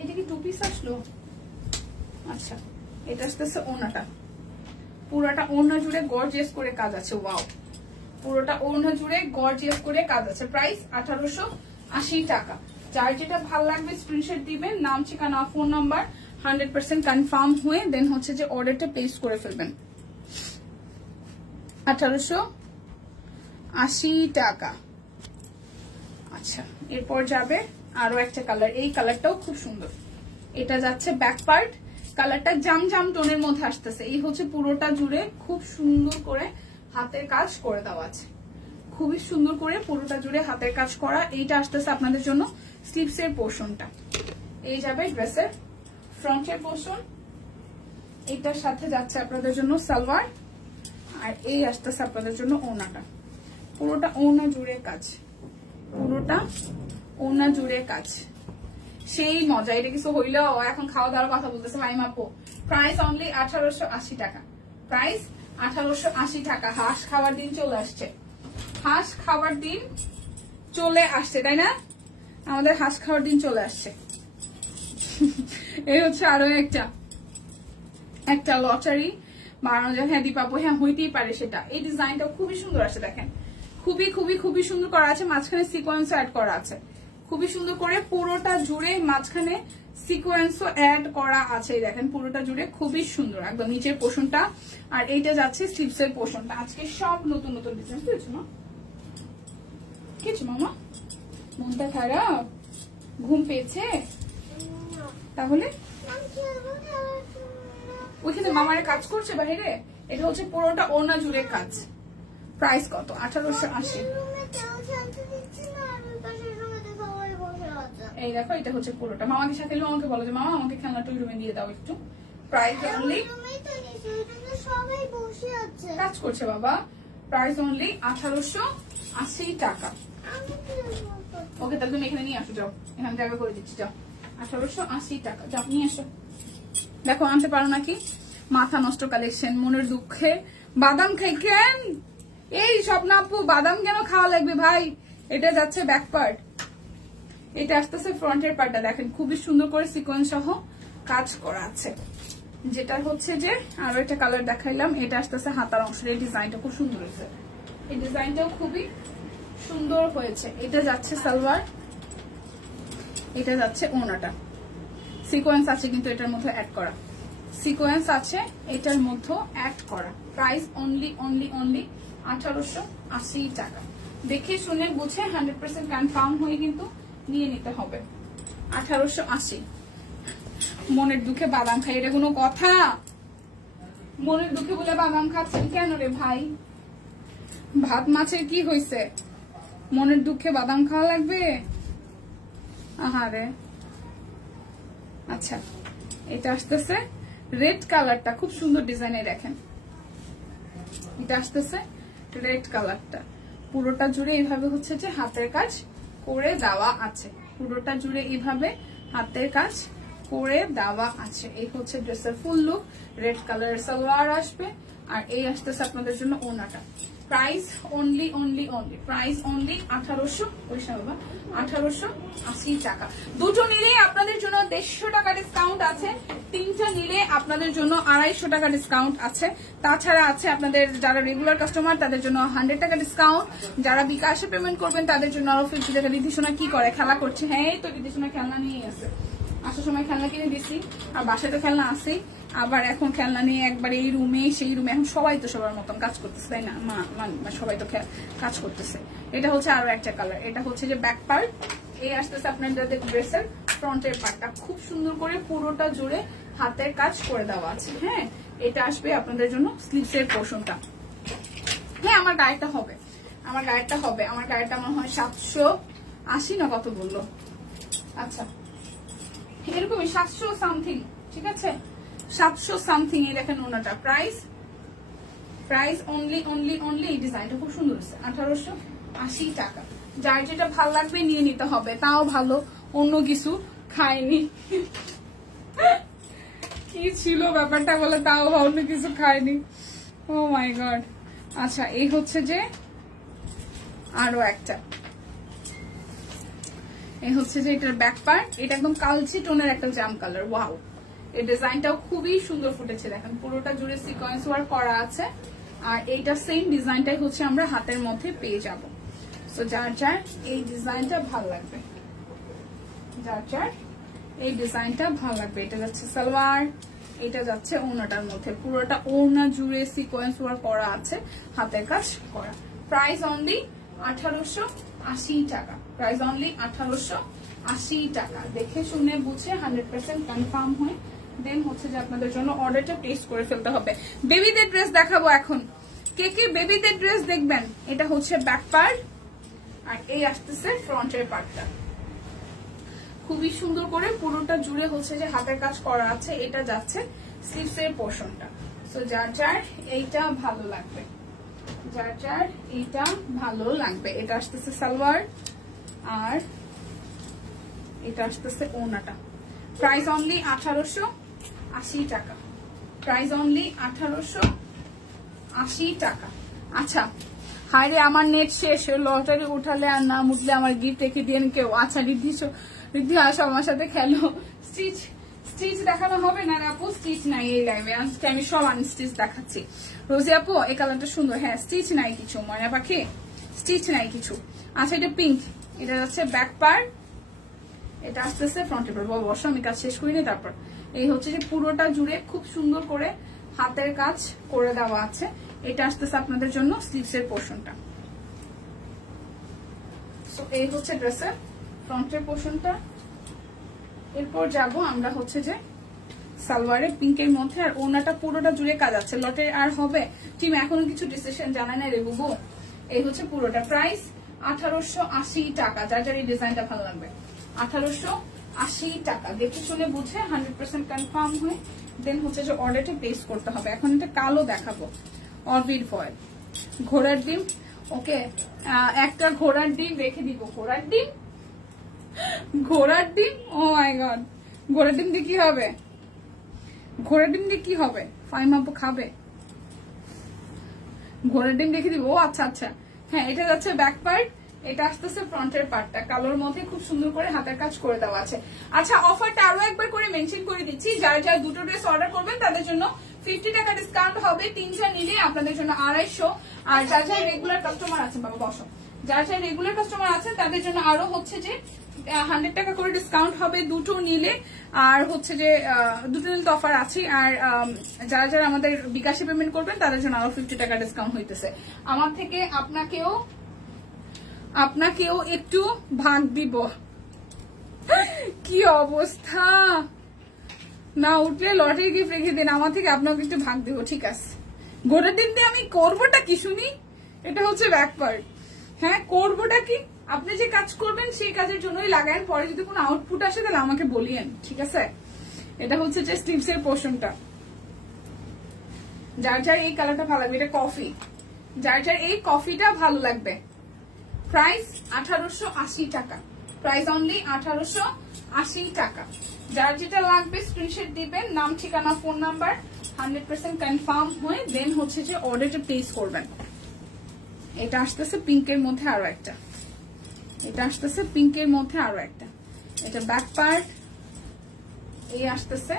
এটা কি টু পিস আসলো? আচ্ছা, এটা আসতেছে ওড়নাটা, পুরোটা ওড়না জুড়ে গর্জিয়াস করে কাজ আছে। ওয়াও, পুরোটা ওড়না জুড়ে গর্জিয়াস করে কাজ আছে। প্রাইস 1880 টাকা। যার যেটা ভালো লাগবে স্ক্রিনশট দিবেন, নাম ঠিকানা ফোন নাম্বার 100% কনফার্ম হয়ে দেন হচ্ছে যে অর্ডারটা প্লেস করে ফেলবেন। 1880 টাকা। আচ্ছা, এরপর যাবে আরো একটা কালার, এই কালারটাও খুব সুন্দর। এটা যাচ্ছে ব্যাক পার্ট, কালারটা জাম জাম টোনের মধ্যে আসতেছে। এই হচ্ছে পুরোটা জুড়ে খুব সুন্দর করে হাতের কাজ করে দেওয়া আছে, খুবই সুন্দর করে পুরোটা জুড়ে হাতের কাজ করা। এইটা আসতেছে আপনাদের জন্য স্লিভসের পোর্শনটা। এই যাবে ড্রেসের ফ্রন্টের পোর্শন, এটার সাথে যাচ্ছে আপনাদের জন্য সালোয়ার, আর এই আসতেছে আপনাদের জন্য ওড়নাটা। পুরোটা ওড়না জুড়ে কাজ, পুরোটা ওড়না জুড়ে কাজ, সেই মজা। এটা কিছু হইলেও এখন খাওয়া দাওয়ার কথা বলতেছে ভাই মাপো। প্রাইস অনলি 1880 টাকা, প্রাইস 1880 টাকা। হাঁস খাওয়ার দিন চলে আসছে, হাঁস খাওয়ার দিন চলে আসছে, তাই না? আমাদের হাঁস খাওয়ার দিন চলে আসছে। এই হচ্ছে আরো একটা লটারি বানানো যায়। হ্যাঁ দীপাবো, হ্যাঁ হইতেই পারে সেটা। এই ডিজাইনটা খুবই সুন্দর আছে, দেখেন, খুবই খুবই খুবই সুন্দর করা আছে। মাঝখানে সিকোয়েন্স অ্যাড করা আছে, খুবই সুন্দর করে পুরোটা জুড়ে মাঝখানে সিকোয়েন্সও অ্যাড করা আছে। দেখেন পুরোটা জুড়ে খুবই সুন্দর একদম নিচের পোর্শনটা, আর এইটা যাচ্ছে স্লিভসের পোর্শনটা। আজকে সব নতুন নতুন ডিজাইন। কিছু মামা মনটা খারাপ, ঘুম পেয়েছে, তাহলে ওইখানে মামারে কাজ করছে বাইরে। এটা হচ্ছে পুরোটা ওড়না জুড়ে কাজ। প্রাইস কত? 1880। এই দেখো, এটা হচ্ছে পুরোটা। মামাকে সাথে আমাকে বলো যে মামা আমাকে খেলনাটা ওই রুমে দিয়ে দাও একটু। প্রাইস অনলি, কাজ করছে বাবা। প্রাইস অনলি 1880 টাকা। ওকে, তাহলে তুমি এখানে নিয়ে আসো, যাও, এখানে জায়গা করে দিচ্ছি, যাও। 1880 টাকা, যাও নিয়ে আসো। দেখো আনতে পারো নাকি? মাথা নষ্ট কালেকশন, মনের দুঃখে বাদাম খাই কেন? এই স্বপ্নাপু, বাদাম কেন খাওয়া লাগবে ভাই? এটা যাচ্ছে ব্যাক পার্ট, এটা আসতেছে ফ্রন্টের পার্টটা। দেখেন খুবই সুন্দর করে সিকোয়েন্স সহ কাজ করা আছে। যেটা হচ্ছে যে আরো একটা কালার দেখাইলাম, এটা আসতেছে হাতার অংশের। এই ডিজাইনটা খুব সুন্দর হয়েছে, এই ডিজাইনটাও খুবই সুন্দর হয়েছে। এটা যাচ্ছে সালোয়ার, এটা যাচ্ছে ওড়নাটা। সিকোয়েন্স আছে কিন্তু এটার মধ্যে অ্যাড করা, সিকোয়েন্স আছে এটার মধ্যে অ্যাড করা। প্রাইস অনলি অনলি অনলি 1880 টাকা। দেখে শুনে বুঝে 100% কনফার্ম হয়ে কিন্তু নিয়ে নিতে হবে। 1880। মনের দুঃখে বাদাম খাই, এটা কোনো কথা? মনের দুঃখে বলে বাদাম খাচ্ছেন কেন রে ভাই? ভাত মাছের কি হয়েছে? মনের দুঃখে বাদাম খাওয়া লাগবে? আহারে। আচ্ছা, এটা আসতেছে রেড কালারটা খুব সুন্দর ডিজাইনে দেখেন, এটা আসতেছে রেড কালারটা পুরোটা জুড়ে এইভাবে হচ্ছে যে হাতের কাজ করে দেওয়া আছে, পুরোটা জুড়ে এইভাবে হাতের কাজ করে দেওয়া আছে। এই হচ্ছে ড্রেসের ফুল লুক, রেড কালারের সালোয়ার আসবে আর এই আসতেছে আপনাদের জন্য ওনাটা। Price only only only price only 1880 টাকা। দুটো নিলে আপনাদের জন্য 150 টাকা ডিসকাউন্ট আছে, তিনটা নিলে আপনাদের জন্য 250 টাকা ডিসকাউন্ট আছে। তাছাড়া আছে আপনাদের যারা রেগুলার কাস্টমার তাদের জন্য 100 টাকা ডিসকাউন্ট, যারা বিকাশে পেমেন্ট করবেন তাদের জন্য আরো 50 টাকা। রিধিসোনা কি করে, খেলা করছে? হ্যাঁ তো রিধিসোনা খেলনা নিয়ে আছে, আসার সময় খেলনা কিনে দিছি, আর বাসায় তো খেলনা আছেই, আবার এখন খেলনা নিয়ে একবার এই রুমে সেই রুমে। এখন সবাই তো সবার মতন কাজ করতেছে তাই না, সবাই তো কাজ করতেছে। এটা হচ্ছে আরো একটা কালার, এটা হচ্ছে যে ব্যাক পার্ট, এই আসতেছে আপনাদের ড্রেসের ফ্রন্টের পার্টটা খুব সুন্দর করে পুরোটা জুড়ে হাতের কাজ করে দেওয়া আছে। হ্যাঁ এটা আসবে আপনাদের জন্য স্লিভসের পোর্শনটা। হ্যাঁ আমার গায়েটা হবে, আমার গায়েটা মনে হয় 780 না কত বললো, আচ্ছা এরকমই 700 সামথিং, ঠিক আছে 700 সামথিং। এই দেখেন ওনাটা প্রাইস অনলি অনলি অনলি, এই ডিজাইনটা খুব সুন্দর হচ্ছে 1880 টাকা। যার যেটা ভালো লাগবে নিয়ে নিতে হবে, তাও ভালো অন্য কিছু খায়নি। কি ছিল ব্যাপারটা বলে, তাও অন্য কিছু খায়নি। ও মাই গড। আচ্ছা এই হচ্ছে যে আরো একটা, এই হচ্ছে যে এটার ব্যাক পার্ট, এটা একদম কালচে টোনের একটা জাম কালার। ওয়াও, এই ডিজাইনটাও খুবই সুন্দর ফুটেছে, দেখেন পুরোটা জুড়ে সিকোয়েন্স ওয়ার্ক করা আছে। আর এইটা সেম ডিজাইনটাই হচ্ছে আমরা হাতের মধ্যে পেয়ে যাব। সো যার যার এই ডিজাইনটা ভালো লাগবে, এটা যাচ্ছে সালোয়ার, এটা যাচ্ছে ওড়নাটার মধ্যে, পুরোটা ওড়না জুড়ে সিকোয়েন্স ওয়ার্ক করা আছে, হাতের কাজ করা। প্রাইস অনলি 1880 টাকা, প্রাইস অনলি 1880 টাকা। দেখে শুনে বুঝে 100% কনফার্ম হয়ে দেন হচ্ছে যে আপনাদের জন্য অর্ডারটা প্লেস করে ফেলতে হবে। বেবিদের ড্রেস দেখাবো এখন, কে কে বেবিদের ড্রেস দেখবেন। এটা হচ্ছে ব্যাক পার্ট আর এই আসতেছে ফ্রন্টের পার্টটা, খুবই সুন্দর করে পুরোটা জুড়ে হচ্ছে যে হাতের কাজ করা আছে। এটা যাচ্ছে স্লিভসের পোর্শনটা। সো যার যার এইটা ভালো লাগবে, এটা আসতেছে সালোয়ার আর এটা আসতেছে ওড়নাটা। প্রাইস অনলি 1880 টাকা, প্রাইস অনলি 1880 টাকা। আচ্ছা হায়রে আমার নেট শেষ, লটারি উঠালে আর না উঠলে আমার গিফট রেখে দিয়ে কেউ। আচ্ছা রিদ্ধি আসো আমার সাথে খেলো। স্টিচ দেখানো হবে না আপু, স্টিচ নাই এই লাইভে, আজকে আমি সব আনস্টিচ দেখাচ্ছি। রোজি আপু এই কালারটা সুন্দর, হ্যাঁ স্টিচ নাই কিছু, ময়না পাখি স্টিচ নাই কিছু। আচ্ছা এটা পিঙ্ক, এটা যাচ্ছে ব্যাক পার্ট, এটা আসতেছে ফ্রন্টের পার্ট। বসো আমি কাজ শেষ করিনি। তারপর এই হচ্ছে যে পুরোটা জুড়ে খুব সুন্দর করে হাতের কাজ করে দেওয়া আছে। এটা আসতেছে আপনাদের জন্য স্লিভসের পোর্শনটা। সো এই হচ্ছে ড্রেসের ফ্রন্টের পোর্শনটা। এরপর যাব আমরা হচ্ছে যে সালোয়ারে পিঙ্কের মধ্যে, আর ওনাটা পুরোটা জুড়ে কাজ আছে। লটের আর হবে টিম এখনো কিছু ডিসিশন জানা নাই রে বুবু। এই হচ্ছে পুরোটা, প্রাইস 1880 টাকা। যার যার এই ডিজাইনটা ভালো লাগবে 1880 টাকা। দেখে শুনে বুঝে 100% কনফার্ম হয়ে দেন হচ্ছে যে অর্ডারটা প্লেস করতে হবে। এখন এটা কালো দেখাবো, অরবিট ফয়েল, ঘোড়ার ডিম। ওকে একটা ঘোড়ার ডিম রেখে দিব, ঘোড়ার ডিম ও মাই গড, ঘোড়ার ডিম দিয়ে কি হবে, ফাইমা আপু খাবে ঘোড়ার ডিম রেখে দিব। ও আচ্ছা আচ্ছা হ্যাঁ, এটা যাচ্ছে ব্যাক পার্ট, এটা আসতেছে ফ্রন্টের পার্টটা। কালোর মধ্যে খুব সুন্দর করে হাতের কাজ করে দেওয়া আছে। আচ্ছা অফারটা আরো একবার করে মেনশন করে দিচ্ছি, যারা যারা দুটো ড্রেস অর্ডার করবেন তাদের জন্য 50 টাকা ডিসকাউন্ট হবে, 3টা নিলে আপনাদের জন্য 250। আর যারা যারা রেগুলার কাস্টমার আছেন, বাবা বসো, যারা যারা রেগুলার কাস্টমার আছেন তাদের জন্য আরো হচ্ছে যে 100 টাকা করে ডিসকাউন্ট হবে দুটো নিলে। আর হচ্ছে যে দুটো নিলে তো অফার আছে। আর যারা যারা আমাদের বিকাশে পেমেন্ট করবেন তাদের জন্য আরো 50 টাকা ডিসকাউন্ট হইতেছে। আমার থেকে আপনাকেও একটু ভাগ দিব। কি অবস্থা, না উঠলে লটারি গিফট রেখে দিন, আমার থেকে আপনাকে একটু ভাগ দিব। ঠিক আছে, গোটার দিন দিয়ে আমি করবোটা কি শুনি। এটা হচ্ছে ব্যাক পার্ট, হ্যাঁ করবোটা কি, আপনি যে কাজ করবেন সেই কাজের জন্যই লাগান, পরে যদি কোনো আউটপুট আসে তাহলে আমাকে বলিয়েন, ঠিক আছে। এটা হচ্ছে যে স্লিভসের পোর্শনটা, যার যার এই কালারটা ভালো লাগবে, এটা কফি, যার যার এই কফিটা ভালো লাগবে। প্রাইস 1880 টাকা, প্রাইস অনলি 1880 টাকা। যার যেটা লাগবে স্ক্রিনশট দিবেন, নাম ঠিকানা ফোন নাম্বার 100% কনফার্ম হয়ে দেন হচ্ছে যে অর্ডারটা প্লেস করবেন। এটা আসতেছে পিঙ্কের মধ্যে আরো একটা, এটা আসতেছে পিঙ্কের মধ্যে আরো একটা, এটা ব্যাক পার্ট, এই আসতেছে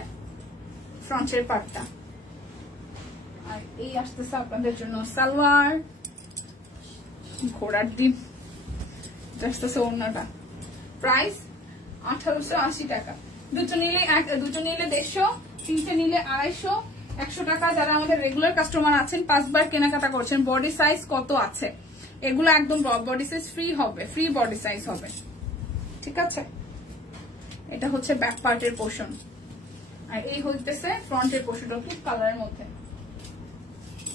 ফ্রন্টের পার্টটা, আর এই আসতেছে আপনাদের জন্য সালোয়ার, ঘোড়ার ডিম, এটা আসতেছে ওড়নাটা। প্রাইস 1880 টাকা। দুটো নিলে 150, তিনটে নিলে 250, 100 টাকা। যারা আমাদের রেগুলার কাস্টমার আছেন, 5 বার কেনাকাটা করছেন, বডি সাইজ কত আছে এগুলো একদম বডি সাইজ ফ্রি হবে, ফ্রি বডি সাইজ হবে, ঠিক আছে। এটা হচ্ছে ব্যাক পার্টের পোর্শন, আর এই হইতেছে ফ্রন্টের পোর্শনটা টুথ কালারের মধ্যে,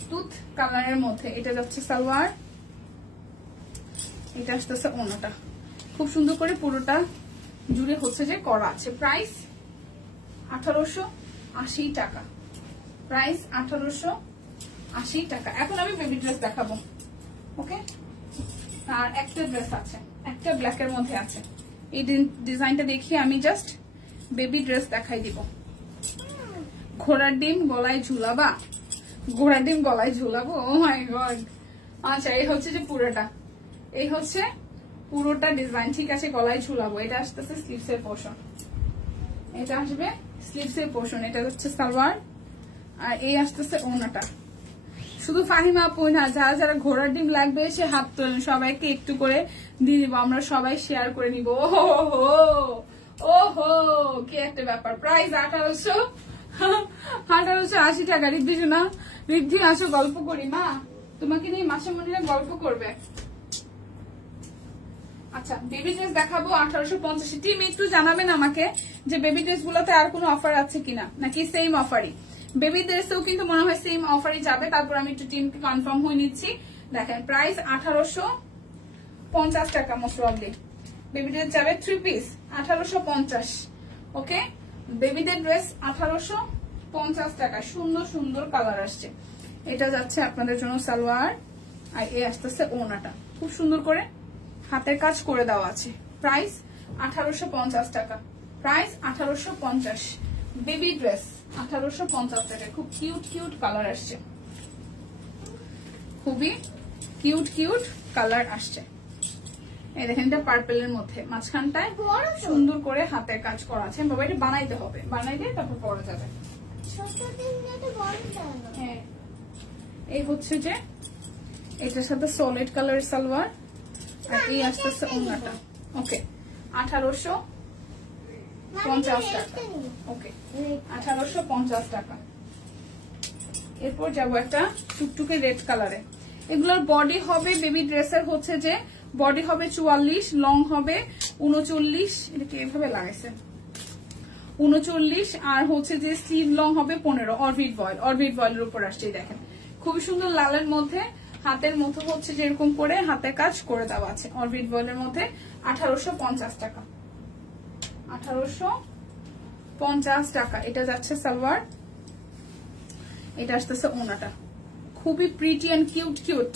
টুথ কালারের মধ্যে। এটা যাচ্ছে সালোয়ার, এটা আসতেছে ওড়নাটা, খুব সুন্দর করে পুরোটা জুড়ে হচ্ছে যে করা আছে। প্রাইস 1880 টাকা, প্রাইস 1880 টাকা। এখন আমি বেবি ড্রেস দেখাবো, ওকে। আর একটা ড্রেস আছে, একটা ব্ল্যাকের মধ্যে আছে, এই ডিজাইনটা দেখিয়ে আমি জাস্ট বেবি ড্রেস দেখাই দিব। ঘোড়ার ডিম গলায় ঝুলাবা, ঘোড়ার ডিম গলায় ঝুলাবো, ও মাই গড। আচ্ছা, এই হচ্ছে যে পুরোটা, এই হচ্ছে পুরোটা ডিজাইন, ঠিক আছে, গলায় ঝুলাবো। এটা আসতেছে স্লিভসের পোর্শন, এটা আসবে স্লিভসের পোর্শন, এটা হচ্ছে সালোয়ার, আর এই আসতেছে ওড়নাটা। শুধু ফাহিমা আপু না, যারা যারা ঘোড়ার ডিম লাগবে সে হাত তোলেন, সবাইকে একটু করে দিয়ে দিব, আমরা সবাই শেয়ার করে নিব। ওহো কি একটা ব্যাপার। প্রাইস 1880 টাকা। রিদ্ধি শোনা, রিদ্ধি আসো গল্প করি, মা তোমাকে নিয়ে মাসে মনিরা গল্প করবে। আচ্ছা, বেবি ড্রেস দেখাবো 1850। টিম একটু জানাবেন আমাকে যে বেবি ড্রেস গুলোতে আর কোনো অফার আছে কিনা, নাকি সেম অফারই। বেবি ড্রেসেও কিন্তু মনে হয় সেম অফারই যাবে, তারপর আমি একটু টিমকে কনফার্ম হয়ে নিচ্ছি। দেখেন প্রাইস 1850 টাকা, মোস্ট প্রবাবলি বেবি ড্রেস যাবে 3 পিস 1850। ওকে, বেবিদের ড্রেস 1850 টাকা। সুন্দর সুন্দর কালার আসছে। এটা যাচ্ছে আপনাদের জন্য সালোয়ার, আর এই আসতেছে ওড়নাটা, খুব সুন্দর করে হাতের কাজ করে দেওয়া আছে। প্রাইস 1850 টাকা, প্রাইস 1850। বেবি ড্রেস 1850 টাকা। খুব কিউট কিউট কালার আসছে, খুবই কিউট কিউট কালার আসছে। এই দেখেন, এটা পার্পেলের মধ্যে, মাঝখানটায় সুন্দর করে হাতের কাজ করা আছে। বাবা, এটা বানাইতে হবে, বানাইলে তারপর পরা যাবে। হ্যাঁ, এই হচ্ছে যে এটার সাথে সলিড কালারের সালোয়ার, আর এই আসতেছে ওড়নাটা। ওকে, 1850 টাকা। ওকে, 1850 টাকা। এরপর যাবো একটা টুকটুকে রেড কালারে। এগুলোর বডি হবে, বেবি ড্রেসের হচ্ছে যে বডি হবে 44, লং হবে 39, এটাকে এভাবে লাগাইছে 39, আর হচ্ছে যে স্লিভ লং হবে 15। অরবিট ভয়েল, অরবিট ভয়েলের উপর আসছে। দেখেন খুবই সুন্দর লালের মধ্যে, হাতের মতো হচ্ছে যে এরকম করে হাতে কাজ করে দেওয়া আছে। অরবিট ভয়েলের মধ্যে 1850 টাকা, 1850 টাকা। এটা যাচ্ছে সালোয়ার, এটা আসতেছে ওড়নাটা, খুবই pretty and cute cute.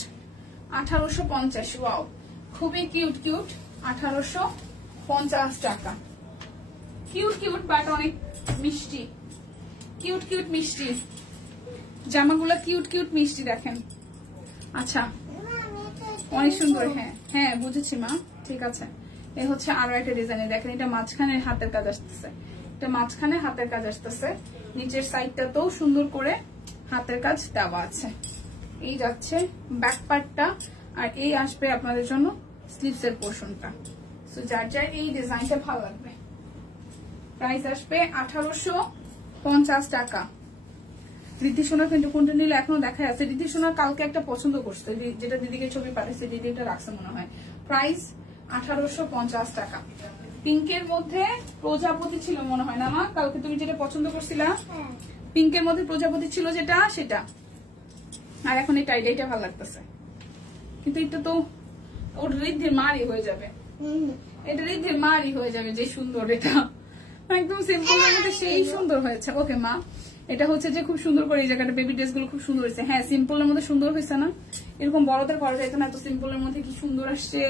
1850। Wow, খুবই কিউট কিউট। 1850 টাকা। কিউট কিউট বাট অনেক মিষ্টি, কিউট কিউট মিষ্টি জামাগুলো, কিউট কিউট মিষ্টি। দেখেন, আচ্ছা অনেক সুন্দর। হ্যাঁ হ্যাঁ বুঝেছি মা, ঠিক আছে। এই হচ্ছে আরো একটা ডিজাইন। দেখেন, এটা মাঝখানে হাতের কাজ আসতেছে, এটা মাঝখানে হাতের কাজ আসতেছে, নিচের সাইডটাতেও সুন্দর করে হাতের কাজ দেওয়া আছে। এই যাচ্ছে ব্যাক পার্টটা, আর এই আসবে আপনাদের জন্য স্লিভস এর পোর্শনটা। সো যার যার এই ডিজাইনটা ভালো লাগবে, প্রাইস আসবে 1850 টাকা। রিদ্ধি সোনার কিন্তু কোনটা নিলে এখনো দেখা যাচ্ছে। রিদ্ধি সোনার কালকে একটা পছন্দ করছে, যেটা দিদিকে ছবি পাঠাচ্ছে, দিদি এটা রাখছে মনে হয়। প্রাইস 1850 টাকা। পিঙ্কের মধ্যে প্রজাপতি ছিল মনে হয় না মা, কালকে তুমি যেটা পছন্দ করছিলা, পিঙ্কের মধ্যে প্রজাপতি ছিল যেটা, সেটা। আর এখন এই টাইডাইটা ভালো লাগতেছে, কিন্তু এটা তো ওর রিদ্ধির মারই হয়ে যাবে, এটা রিদ্ধির মারই হয়ে যাবে। যে সুন্দর, এটা একদম সিম্পল এর মধ্যে সেই সুন্দর হয়েছে। ওকে মা, এটা হচ্ছে যে খুব সুন্দর করে এই জায়গাটা বেবি ড্রেস গুলো খুব সুন্দর হয়েছে। হ্যাঁ সিম্পলের মধ্যে সুন্দর হয়েছে না, এরকম বড়দের করা যায় না, এত সিম্পলের মধ্যে কি সুন্দর আসছে,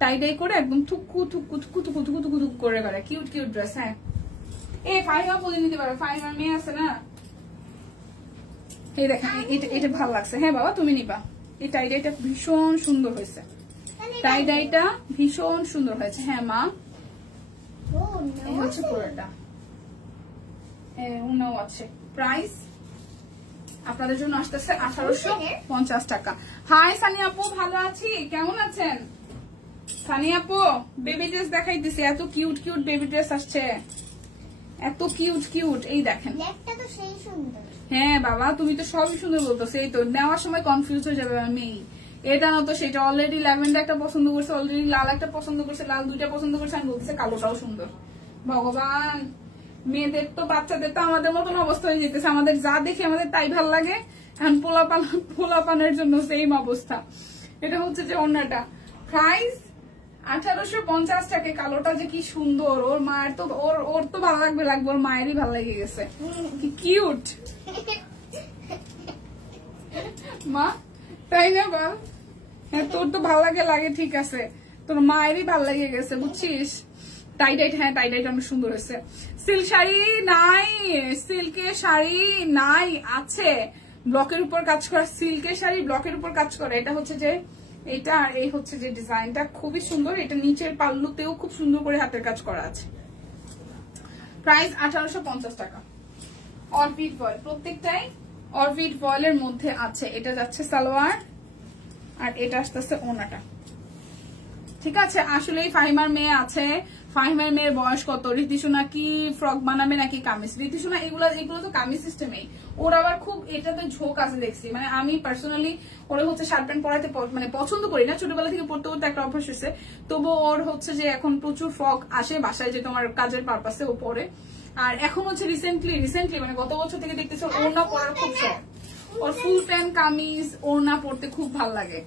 টাই ডাই করে একদম থুকু থুকু থুকু থুকু থুকু থুকু থুকু করে করে কিউট কিউট ড্রেস। হ্যাঁ এই ফাইমা বলে নিতে পারো, ফাইমার মেয়ে আছে না। এই দেখেন এটা ভালো লাগছে। হ্যাঁ বাবা তুমি নিবা, এই টাই ডাইটা ভীষণ সুন্দর হয়েছে, টাই ডাইটা ভীষণ সুন্দর হয়েছে। হ্যাঁ মা এই হচ্ছে পুরোটা উনাও আছে। প্রাইস আপনাদের জন্য আসতেছে 1850 টাকা। হাই সানি আপু ভালো আছি, কেমন আছেন সানি আপু? বেবি ড্রেস দেখাইতেছি, এত কিউট কিউট বেবি ড্রেস আসছে, এত কিউট কিউট। এই দেখেন হ্যাঁ বাবা তুমি তো সবই সুন্দর বলতেছো, এই তো নেওয়ার সময় কনফিউজ হয়ে যাবে আমি, এটা না তো সেটা। অলরেডি ল্যাভেন্ডার একটা পছন্দ করছে, অলরেডি লাল একটা পছন্দ করছে, লাল দুইটা পছন্দ করছে, আমি বলতেছে কালোটাও সুন্দর। ভগবান মেয়েদের তো বাচ্চাদের তো আমাদের মতন অবস্থা হয়ে যেতেছে, আমাদের যা দেখি আমাদের তাই ভাল লাগে, এখন পোলাপানের জন্য সেম অবস্থা। এটা হচ্ছে যে অন্যটা প্রাইস 1850 টাকা। কালোটা যে কি সুন্দর, ওর মায়ের তো ওর তো ভালো লাগবে, ওর মায়েরই ভালো লেগে গেছে, কি কিউট মা, তাই না বল? হ্যাঁ তোর তো ভালো লাগে ঠিক আছে, তোর মায়েরই ভালো লেগে গেছে বুঝছিস। টাইডাইট হ্যাঁ টাইডাইট অনেক সুন্দর হয়েছে। সিল্ক শাড়ি নাই, সিল্কের শাড়ি নাই, আছে ব্লকের উপর কাজ করা সিল্কের শাড়ি, ব্লকের উপর কাজ করা। এটা হচ্ছে যে এটা আর এই হচ্ছে যে ডিজাইনটা খুবই সুন্দর, এটা নিচের পাল্লুতেও খুব সুন্দর করে হাতের কাজ করা আছে। প্রাইস 1850 টাকা। অরবিট ভয়েল, প্রত্যেকটাই অরবিট ভয়েলের মধ্যে আছে। এটা যাচ্ছে সালোয়ার আর এটা আসতেছে ওনাটা, ঠিক আছে। আসলেই ফাহিমার মেয়ে আছে, ফাহিমার মেয়ের বয়স কত? রীতিশোনা কি ফ্রক বানাবে নাকি কামিজ? রীতিশোনা এগুলো তো কামিজ সিস্টেমেই, ওর আবার খুব এটাতে ঝোঁক আছে দেখছি। মানে আমি পার্সোনালি ওরা হচ্ছে শার্ট প্যান্ট পরাতে মানে পছন্দ করি না, ছোটবেলা থেকে পড়তে পড়তে একটা অভ্যাস হয়েছে। তবু ওর হচ্ছে যে এখন প্রচুর ফ্রক আসে বাসায়, যে তোমার কাজের পারপাসে ও পরে। আর এখন হচ্ছে রিসেন্টলি মানে গত বছর থেকে দেখতেছি ওড়না পরার খুব শখ, ওর ফুল প্যান্ট কামিজ ওড়না পরতে খুব ভাল লাগে।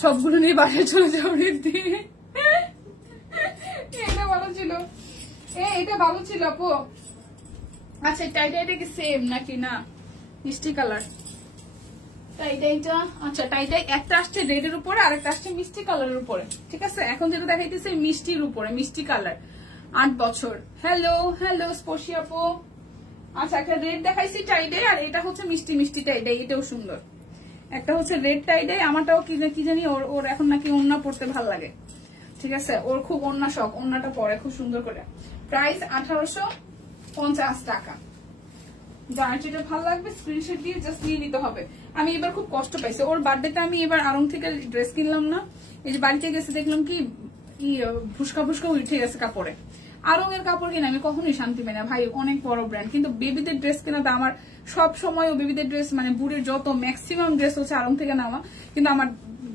সবগুলো নিয়ে বাসায় চলে যাও রিদ্ধি। এটা ভালো ছিল, এটা ভালো ছিল আপু। আচ্ছা টাইডাইটা কি সেম নাকি না? মিষ্টি কালার টাইডাইটা, আচ্ছা টাইডাই একটা আসছে রেড এর উপরে আর একটা আসছে মিষ্টি কালারের উপরে, ঠিক আছে। এখন যেটা দেখাইতেছে মিষ্টির উপরে, মিষ্টি কালার, 8 বছর। হ্যালো হ্যালো স্পর্শী আপু। আচ্ছা একটা রেড দেখাইছি টাইডাই, আর এটা হচ্ছে মিষ্টি মিষ্টি টাইডাই, এটাও সুন্দর। একটা হচ্ছে রেড টাইডাই, আমারটাও কি জানি ওর এখন নাকি ওড়না পড়তে ভাল লাগে, ঠিক আছে। ওর খুব ওড়না শখ, ওড়নাটা পরে খুব সুন্দর করে। প্রাইস 1850 টাকা। যার যেটা ভালো লাগবে স্ক্রিনশট দিয়ে জাস্ট নিয়ে নিতে হবে। আমি এবার খুব কষ্ট পাইছি, ওর বার্থডেতে আমি এবার আড়ং থেকে ড্রেস কিনলাম না, এই যে বাড়িতে গেছে দেখলাম কি ফুসকা ফুসকা উঠে গেছে কাপড়ে। আড়ং এর কাপড় কিনে আমি কখনোই শান্তি পাই না ভাই, অনেক বড় ব্র্যান্ড। কিন্তু বেবিদের ড্রেস কেনাতে আমার সব সময় বেবিদের ড্রেস মানে বুড়ির যত ম্যাক্সিমাম ড্রেস হচ্ছে আড়ং থেকে নেওয়া, কিন্তু আমার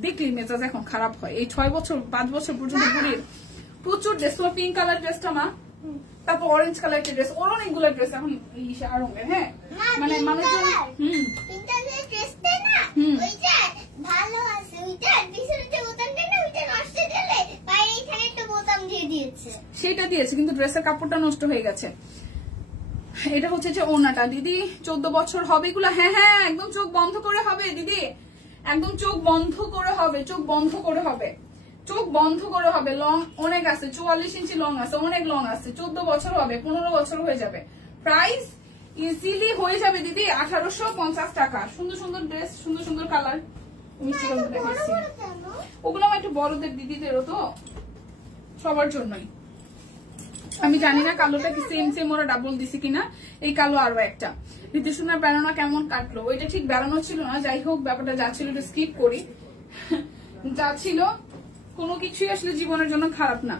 দেখলি মেজাজ এখন খারাপ হয়। এই 6 বছর 5 বছর পর্যন্ত বুড়ির প্রচুর ড্রেস। তোমার পিঙ্ক কালার ড্রেসটা মা, তারপর অরেঞ্জ কালার ড্রেস, ওর অনেকগুলো ড্রেস এখন আড়ঙের। হ্যাঁ মানে মানুষজন সেটা দিয়েছে, কিন্তু ড্রেসের কাপড়টা নষ্ট হয়ে গেছে। এটা হচ্ছে যে ওনাটা দিদি 14 বছর হবে এগুলো। হ্যাঁ হ্যাঁ একদম চোখ বন্ধ করে হবে দিদি, একদম চোখ বন্ধ করে হবে, চোখ বন্ধ করে হবে, চোখ বন্ধ করে হবে। লং অনেক আছে, 44 ইঞ্চি লং আছে, অনেক লং আছে। 14 বছর হবে, 15 বছর হয়ে যাবে। প্রাইস ইজিলি হয়ে যাবে দিদি 1850 টাকা। সুন্দর সুন্দর ড্রেস, সুন্দর সুন্দর কালার, মিষ্টি কালার দেখাচ্ছি। ওগুলো আমার একটু বড়দের দিদিদেরও, তো সবার জন্যই। আমি জানি না কালোটা কি সেম সেম ওরা ডাবল দিছি কিনা। এই কালো আরো একটা। রীতিশোনার বেড়ানো কেমন কাটলো? ওইটা ঠিক বেড়ানো ছিল না, যাই হোক ব্যাপারটা যা ছিল একটু স্কিপ করি। যা ছিল কোনো কিছুই আসলে জীবনের জন্য খারাপ না,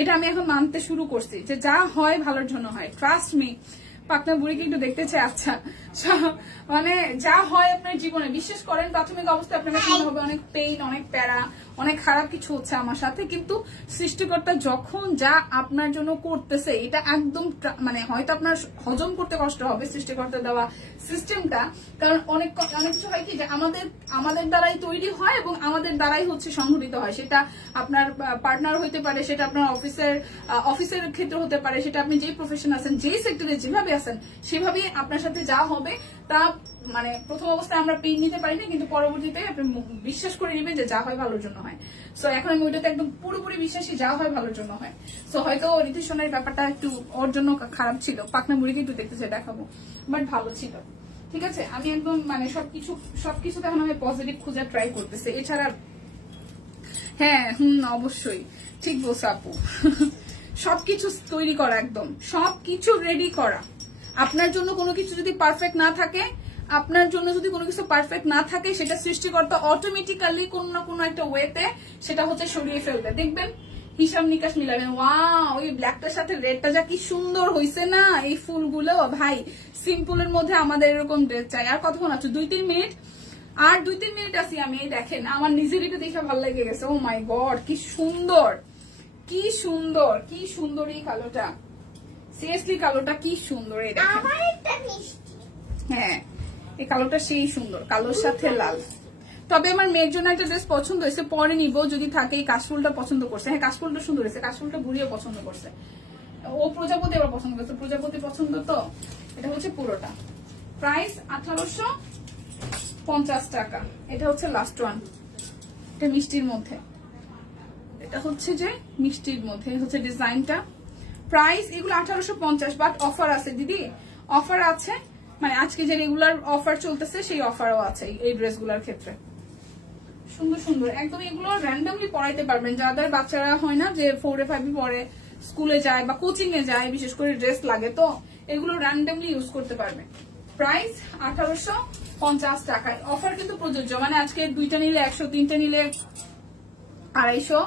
এটা আমি এখন মানতে শুরু করছি যে যা হয় ভালোর জন্য হয়। Trust me. পাকনা বুড়িকে একটু দেখতে চাই। আচ্ছা মানে যা হয় আপনার জীবনে বিশ্বাস করেন, প্রাথমিক অবস্থায় আপনার কাছে মনে হবে অনেক পেইন, অনেক প্যারা, অনেক খারাপ কিছু হচ্ছে আমার সাথে, কিন্তু সৃষ্টিকর্তা যখন যা আপনার জন্য করতেছে এটা একদম মানে হয়তো আপনার হজম করতে কষ্ট হবে সৃষ্টিকর্তা দেওয়া সিস্টেমটা, কারণ অনেক কিছু হয় কি যে আমাদের দ্বারাই তৈরি হয় এবং আমাদের দ্বারাই হচ্ছে সংঘটিত হয়। সেটা আপনার পার্টনার হইতে পারে, সেটা আপনার অফিসের ক্ষেত্রে হতে পারে, সেটা আপনি যেই প্রফেশন আছেন, যেই সেক্টরে যেভাবে আছেন সেভাবেই আপনার সাথে যা হবে তা মানে প্রথম অবস্থায় আমরা পেয়ে নিতে পারি না, কিন্তু পরবর্তীতে আপনি বিশ্বাস করে নেবেন যে যা হয় ভালোর জন্য হয়। সো এখন আমি ওইটাতে একদম পুরোপুরি বিশ্বাসী, যা হয় ভালোর জন্য হয়। সো হয়তো ঋতু সোনার ব্যাপারটা একটু ওর জন্য খারাপ ছিল, পাকনা বুড়িকে একটু দেখতে চাই দেখাবো, বাট ভালো ছিল। ঠিক আছে, আমি একদম মানে সবকিছুতে এখন আমি পজিটিভ খোঁজার ট্রাই করতেছি, এছাড়া হ্যাঁ অবশ্যই ঠিক বলছো আপু। সবকিছু তৈরি করা, একদম সবকিছু রেডি করা। আপনার জন্য কোনো কিছু যদি পারফেক্ট না থাকে, আপনার জন্য যদি কোনো কিছু পারফেক্ট না থাকে, সেটা সৃষ্টিকর্তা অটোমেটিক্যালি কোনো না কোনো একটা ওয়েতে সেটা হচ্ছে সরিয়ে ফেলবে। দেখবেন হিসাব নিকাশ মিলাবেন, ওয়াও ওই ব্ল্যাকটার সাথে রেডটা যা কি সুন্দর হয়েছে না, এই ফুলগুলো ভাই সিম্পলের মধ্যে আমাদের এরকম ড্রেস চাই। আর কতক্ষণ আছে? 2-3 মিনিট, আর 2-3 মিনিট আছি আমি। এই দেখেন আমার নিজের এটা দেখে ভালো লেগে গেছে। ও মাই গড, কি সুন্দর, কি সুন্দর, কি সুন্দর এই কালোটা, সিরিয়াসলি কালোটা কি সুন্দর। এই দেখেন, হ্যাঁ এই কালোটা সেই সুন্দর, কালোর সাথে লাল। তবে আমার মেয়ের জন্য একটা ড্রেস পছন্দ হয়েছে, পরে নিব যদি থাকে। এই কাশফুলটা পছন্দ করছে, হ্যাঁ কাশফুলটা সুন্দর হয়েছে, কাশফুলটা ঘুরিয়ে পছন্দ করছে। ও প্রজাপতি আবার পছন্দ করছে, প্রজাপতি পছন্দ তো। এটা হচ্ছে পুরোটা, প্রাইস 1850 টাকা। এটা হচ্ছে লাস্ট ওয়ান, এটা মিষ্টির মধ্যে, এটা হচ্ছে যে মিষ্টির মধ্যে হচ্ছে ডিজাইনটা। প্রাইস এগুলো 1850, বাট অফার আছে দিদি, অফার আছে। মানে আজকে যে রেগুলার অফার চলতেছে সেই অফারও আছে এই ড্রেসগুলোর ক্ষেত্রে। সুন্দর সুন্দর একদম, এগুলো র্যান্ডমলি পড়াইতে পারবেন। যাদের বাচ্চারা হয় না যে 4-5 পরে স্কুলে যায় বা কোচিং এ যায়, বিশেষ করে ড্রেস লাগে, তো এগুলো র্যান্ডমলি ইউজ করতে পারবে। প্রাইস 1850 টাকায়, অফার কিন্তু প্রযোজ্য। মানে আজকে 2টা নিলে 100, 3টে নিলে 250,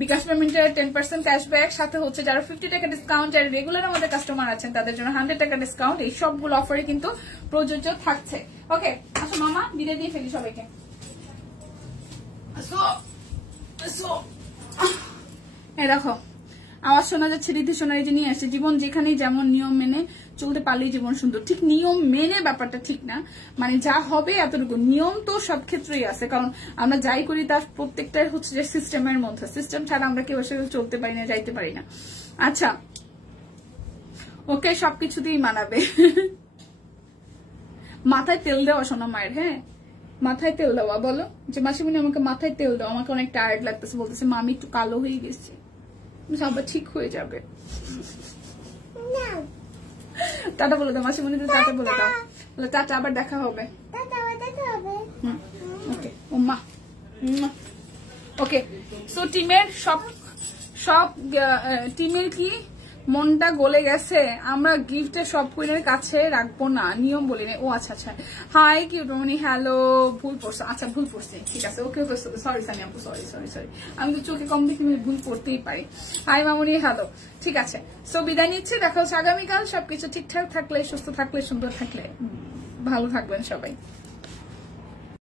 বিকাশ পেমেন্টের 10% ক্যাশব্যাক, সাথে হচ্ছে যারা 50 টাকা ডিসকাউন্ট, যারা রেগুলার আমাদের কাস্টমার আছেন তাদের জন্য 100 টাকা ডিসকাউন্ট। এই সবগুলো অফারে কিন্তু প্রযোজ্য থাকছে। ওকে আচ্ছা মামা, বিদায় দিয়ে ফেলি সবাইকে। দেখো আওয়াজ শোনা যাচ্ছে, রীতি শোনা এই যে নিয়ে আসছে। জীবন যেখানেই যেমন নিয়ম মেনে চলতে পারলেই জীবন সুন্দর। ঠিক নিয়ম মেনে ব্যাপারটা ঠিক না, মানে যা হবে এতটুকু। নিয়ম তো সব ক্ষেত্রেই আছে, কারণ আমরা যাই করি তার প্রত্যেকটাই হচ্ছে যে সিস্টেমের মধ্যে। সিস্টেম ছাড়া আমরা কেউ আসলে চলতে পারি না, যাইতে পারি না। আচ্ছা ওকে, সবকিছুতেই মানাবে। মাথায় তেল দেওয়া শোনা মায়ের, হ্যাঁ মাথায় তেল দেওয়া। বলো যে মাসিমণি আমাকে মাথায় তেল দাও, আমাকে অনেক টায়ার্ড লাগতেছে। বলতেছে মা আমি একটু কালো হয়ে গেছি, আবার ঠিক হয়ে যাবে। টাটা বলে দাও মাসিমণি, টাটা বলে দাও, বলে টাটা, আবার দেখা হবে। ওকে ওম্মা, ওকে। সো টিমের সব টিমের কি মনটা গলে গেছে, আমরা গিফটে সব কুইনের কাছে রাখবো না, নিয়ম বলি না। ও আচ্ছা আচ্ছা, হাই কিউটমনি, হ্যালো, ভুল পড়ছে, আচ্ছা ভুল পড়ছে, ঠিক আছে ওকে ওকে, সরি সানি আপু, সরি সরি সরি, আমি তো চোখে কম দেখি ভুল পড়তেই পারি। হাই মামুনি, হ্যালো, ঠিক আছে। সো বিদায় নিচ্ছি, দেখা হচ্ছে আগামীকাল। সবকিছু ঠিকঠাক থাকলে, সুস্থ থাকলে, সুন্দর থাকলে, ভালো থাকবেন সবাই।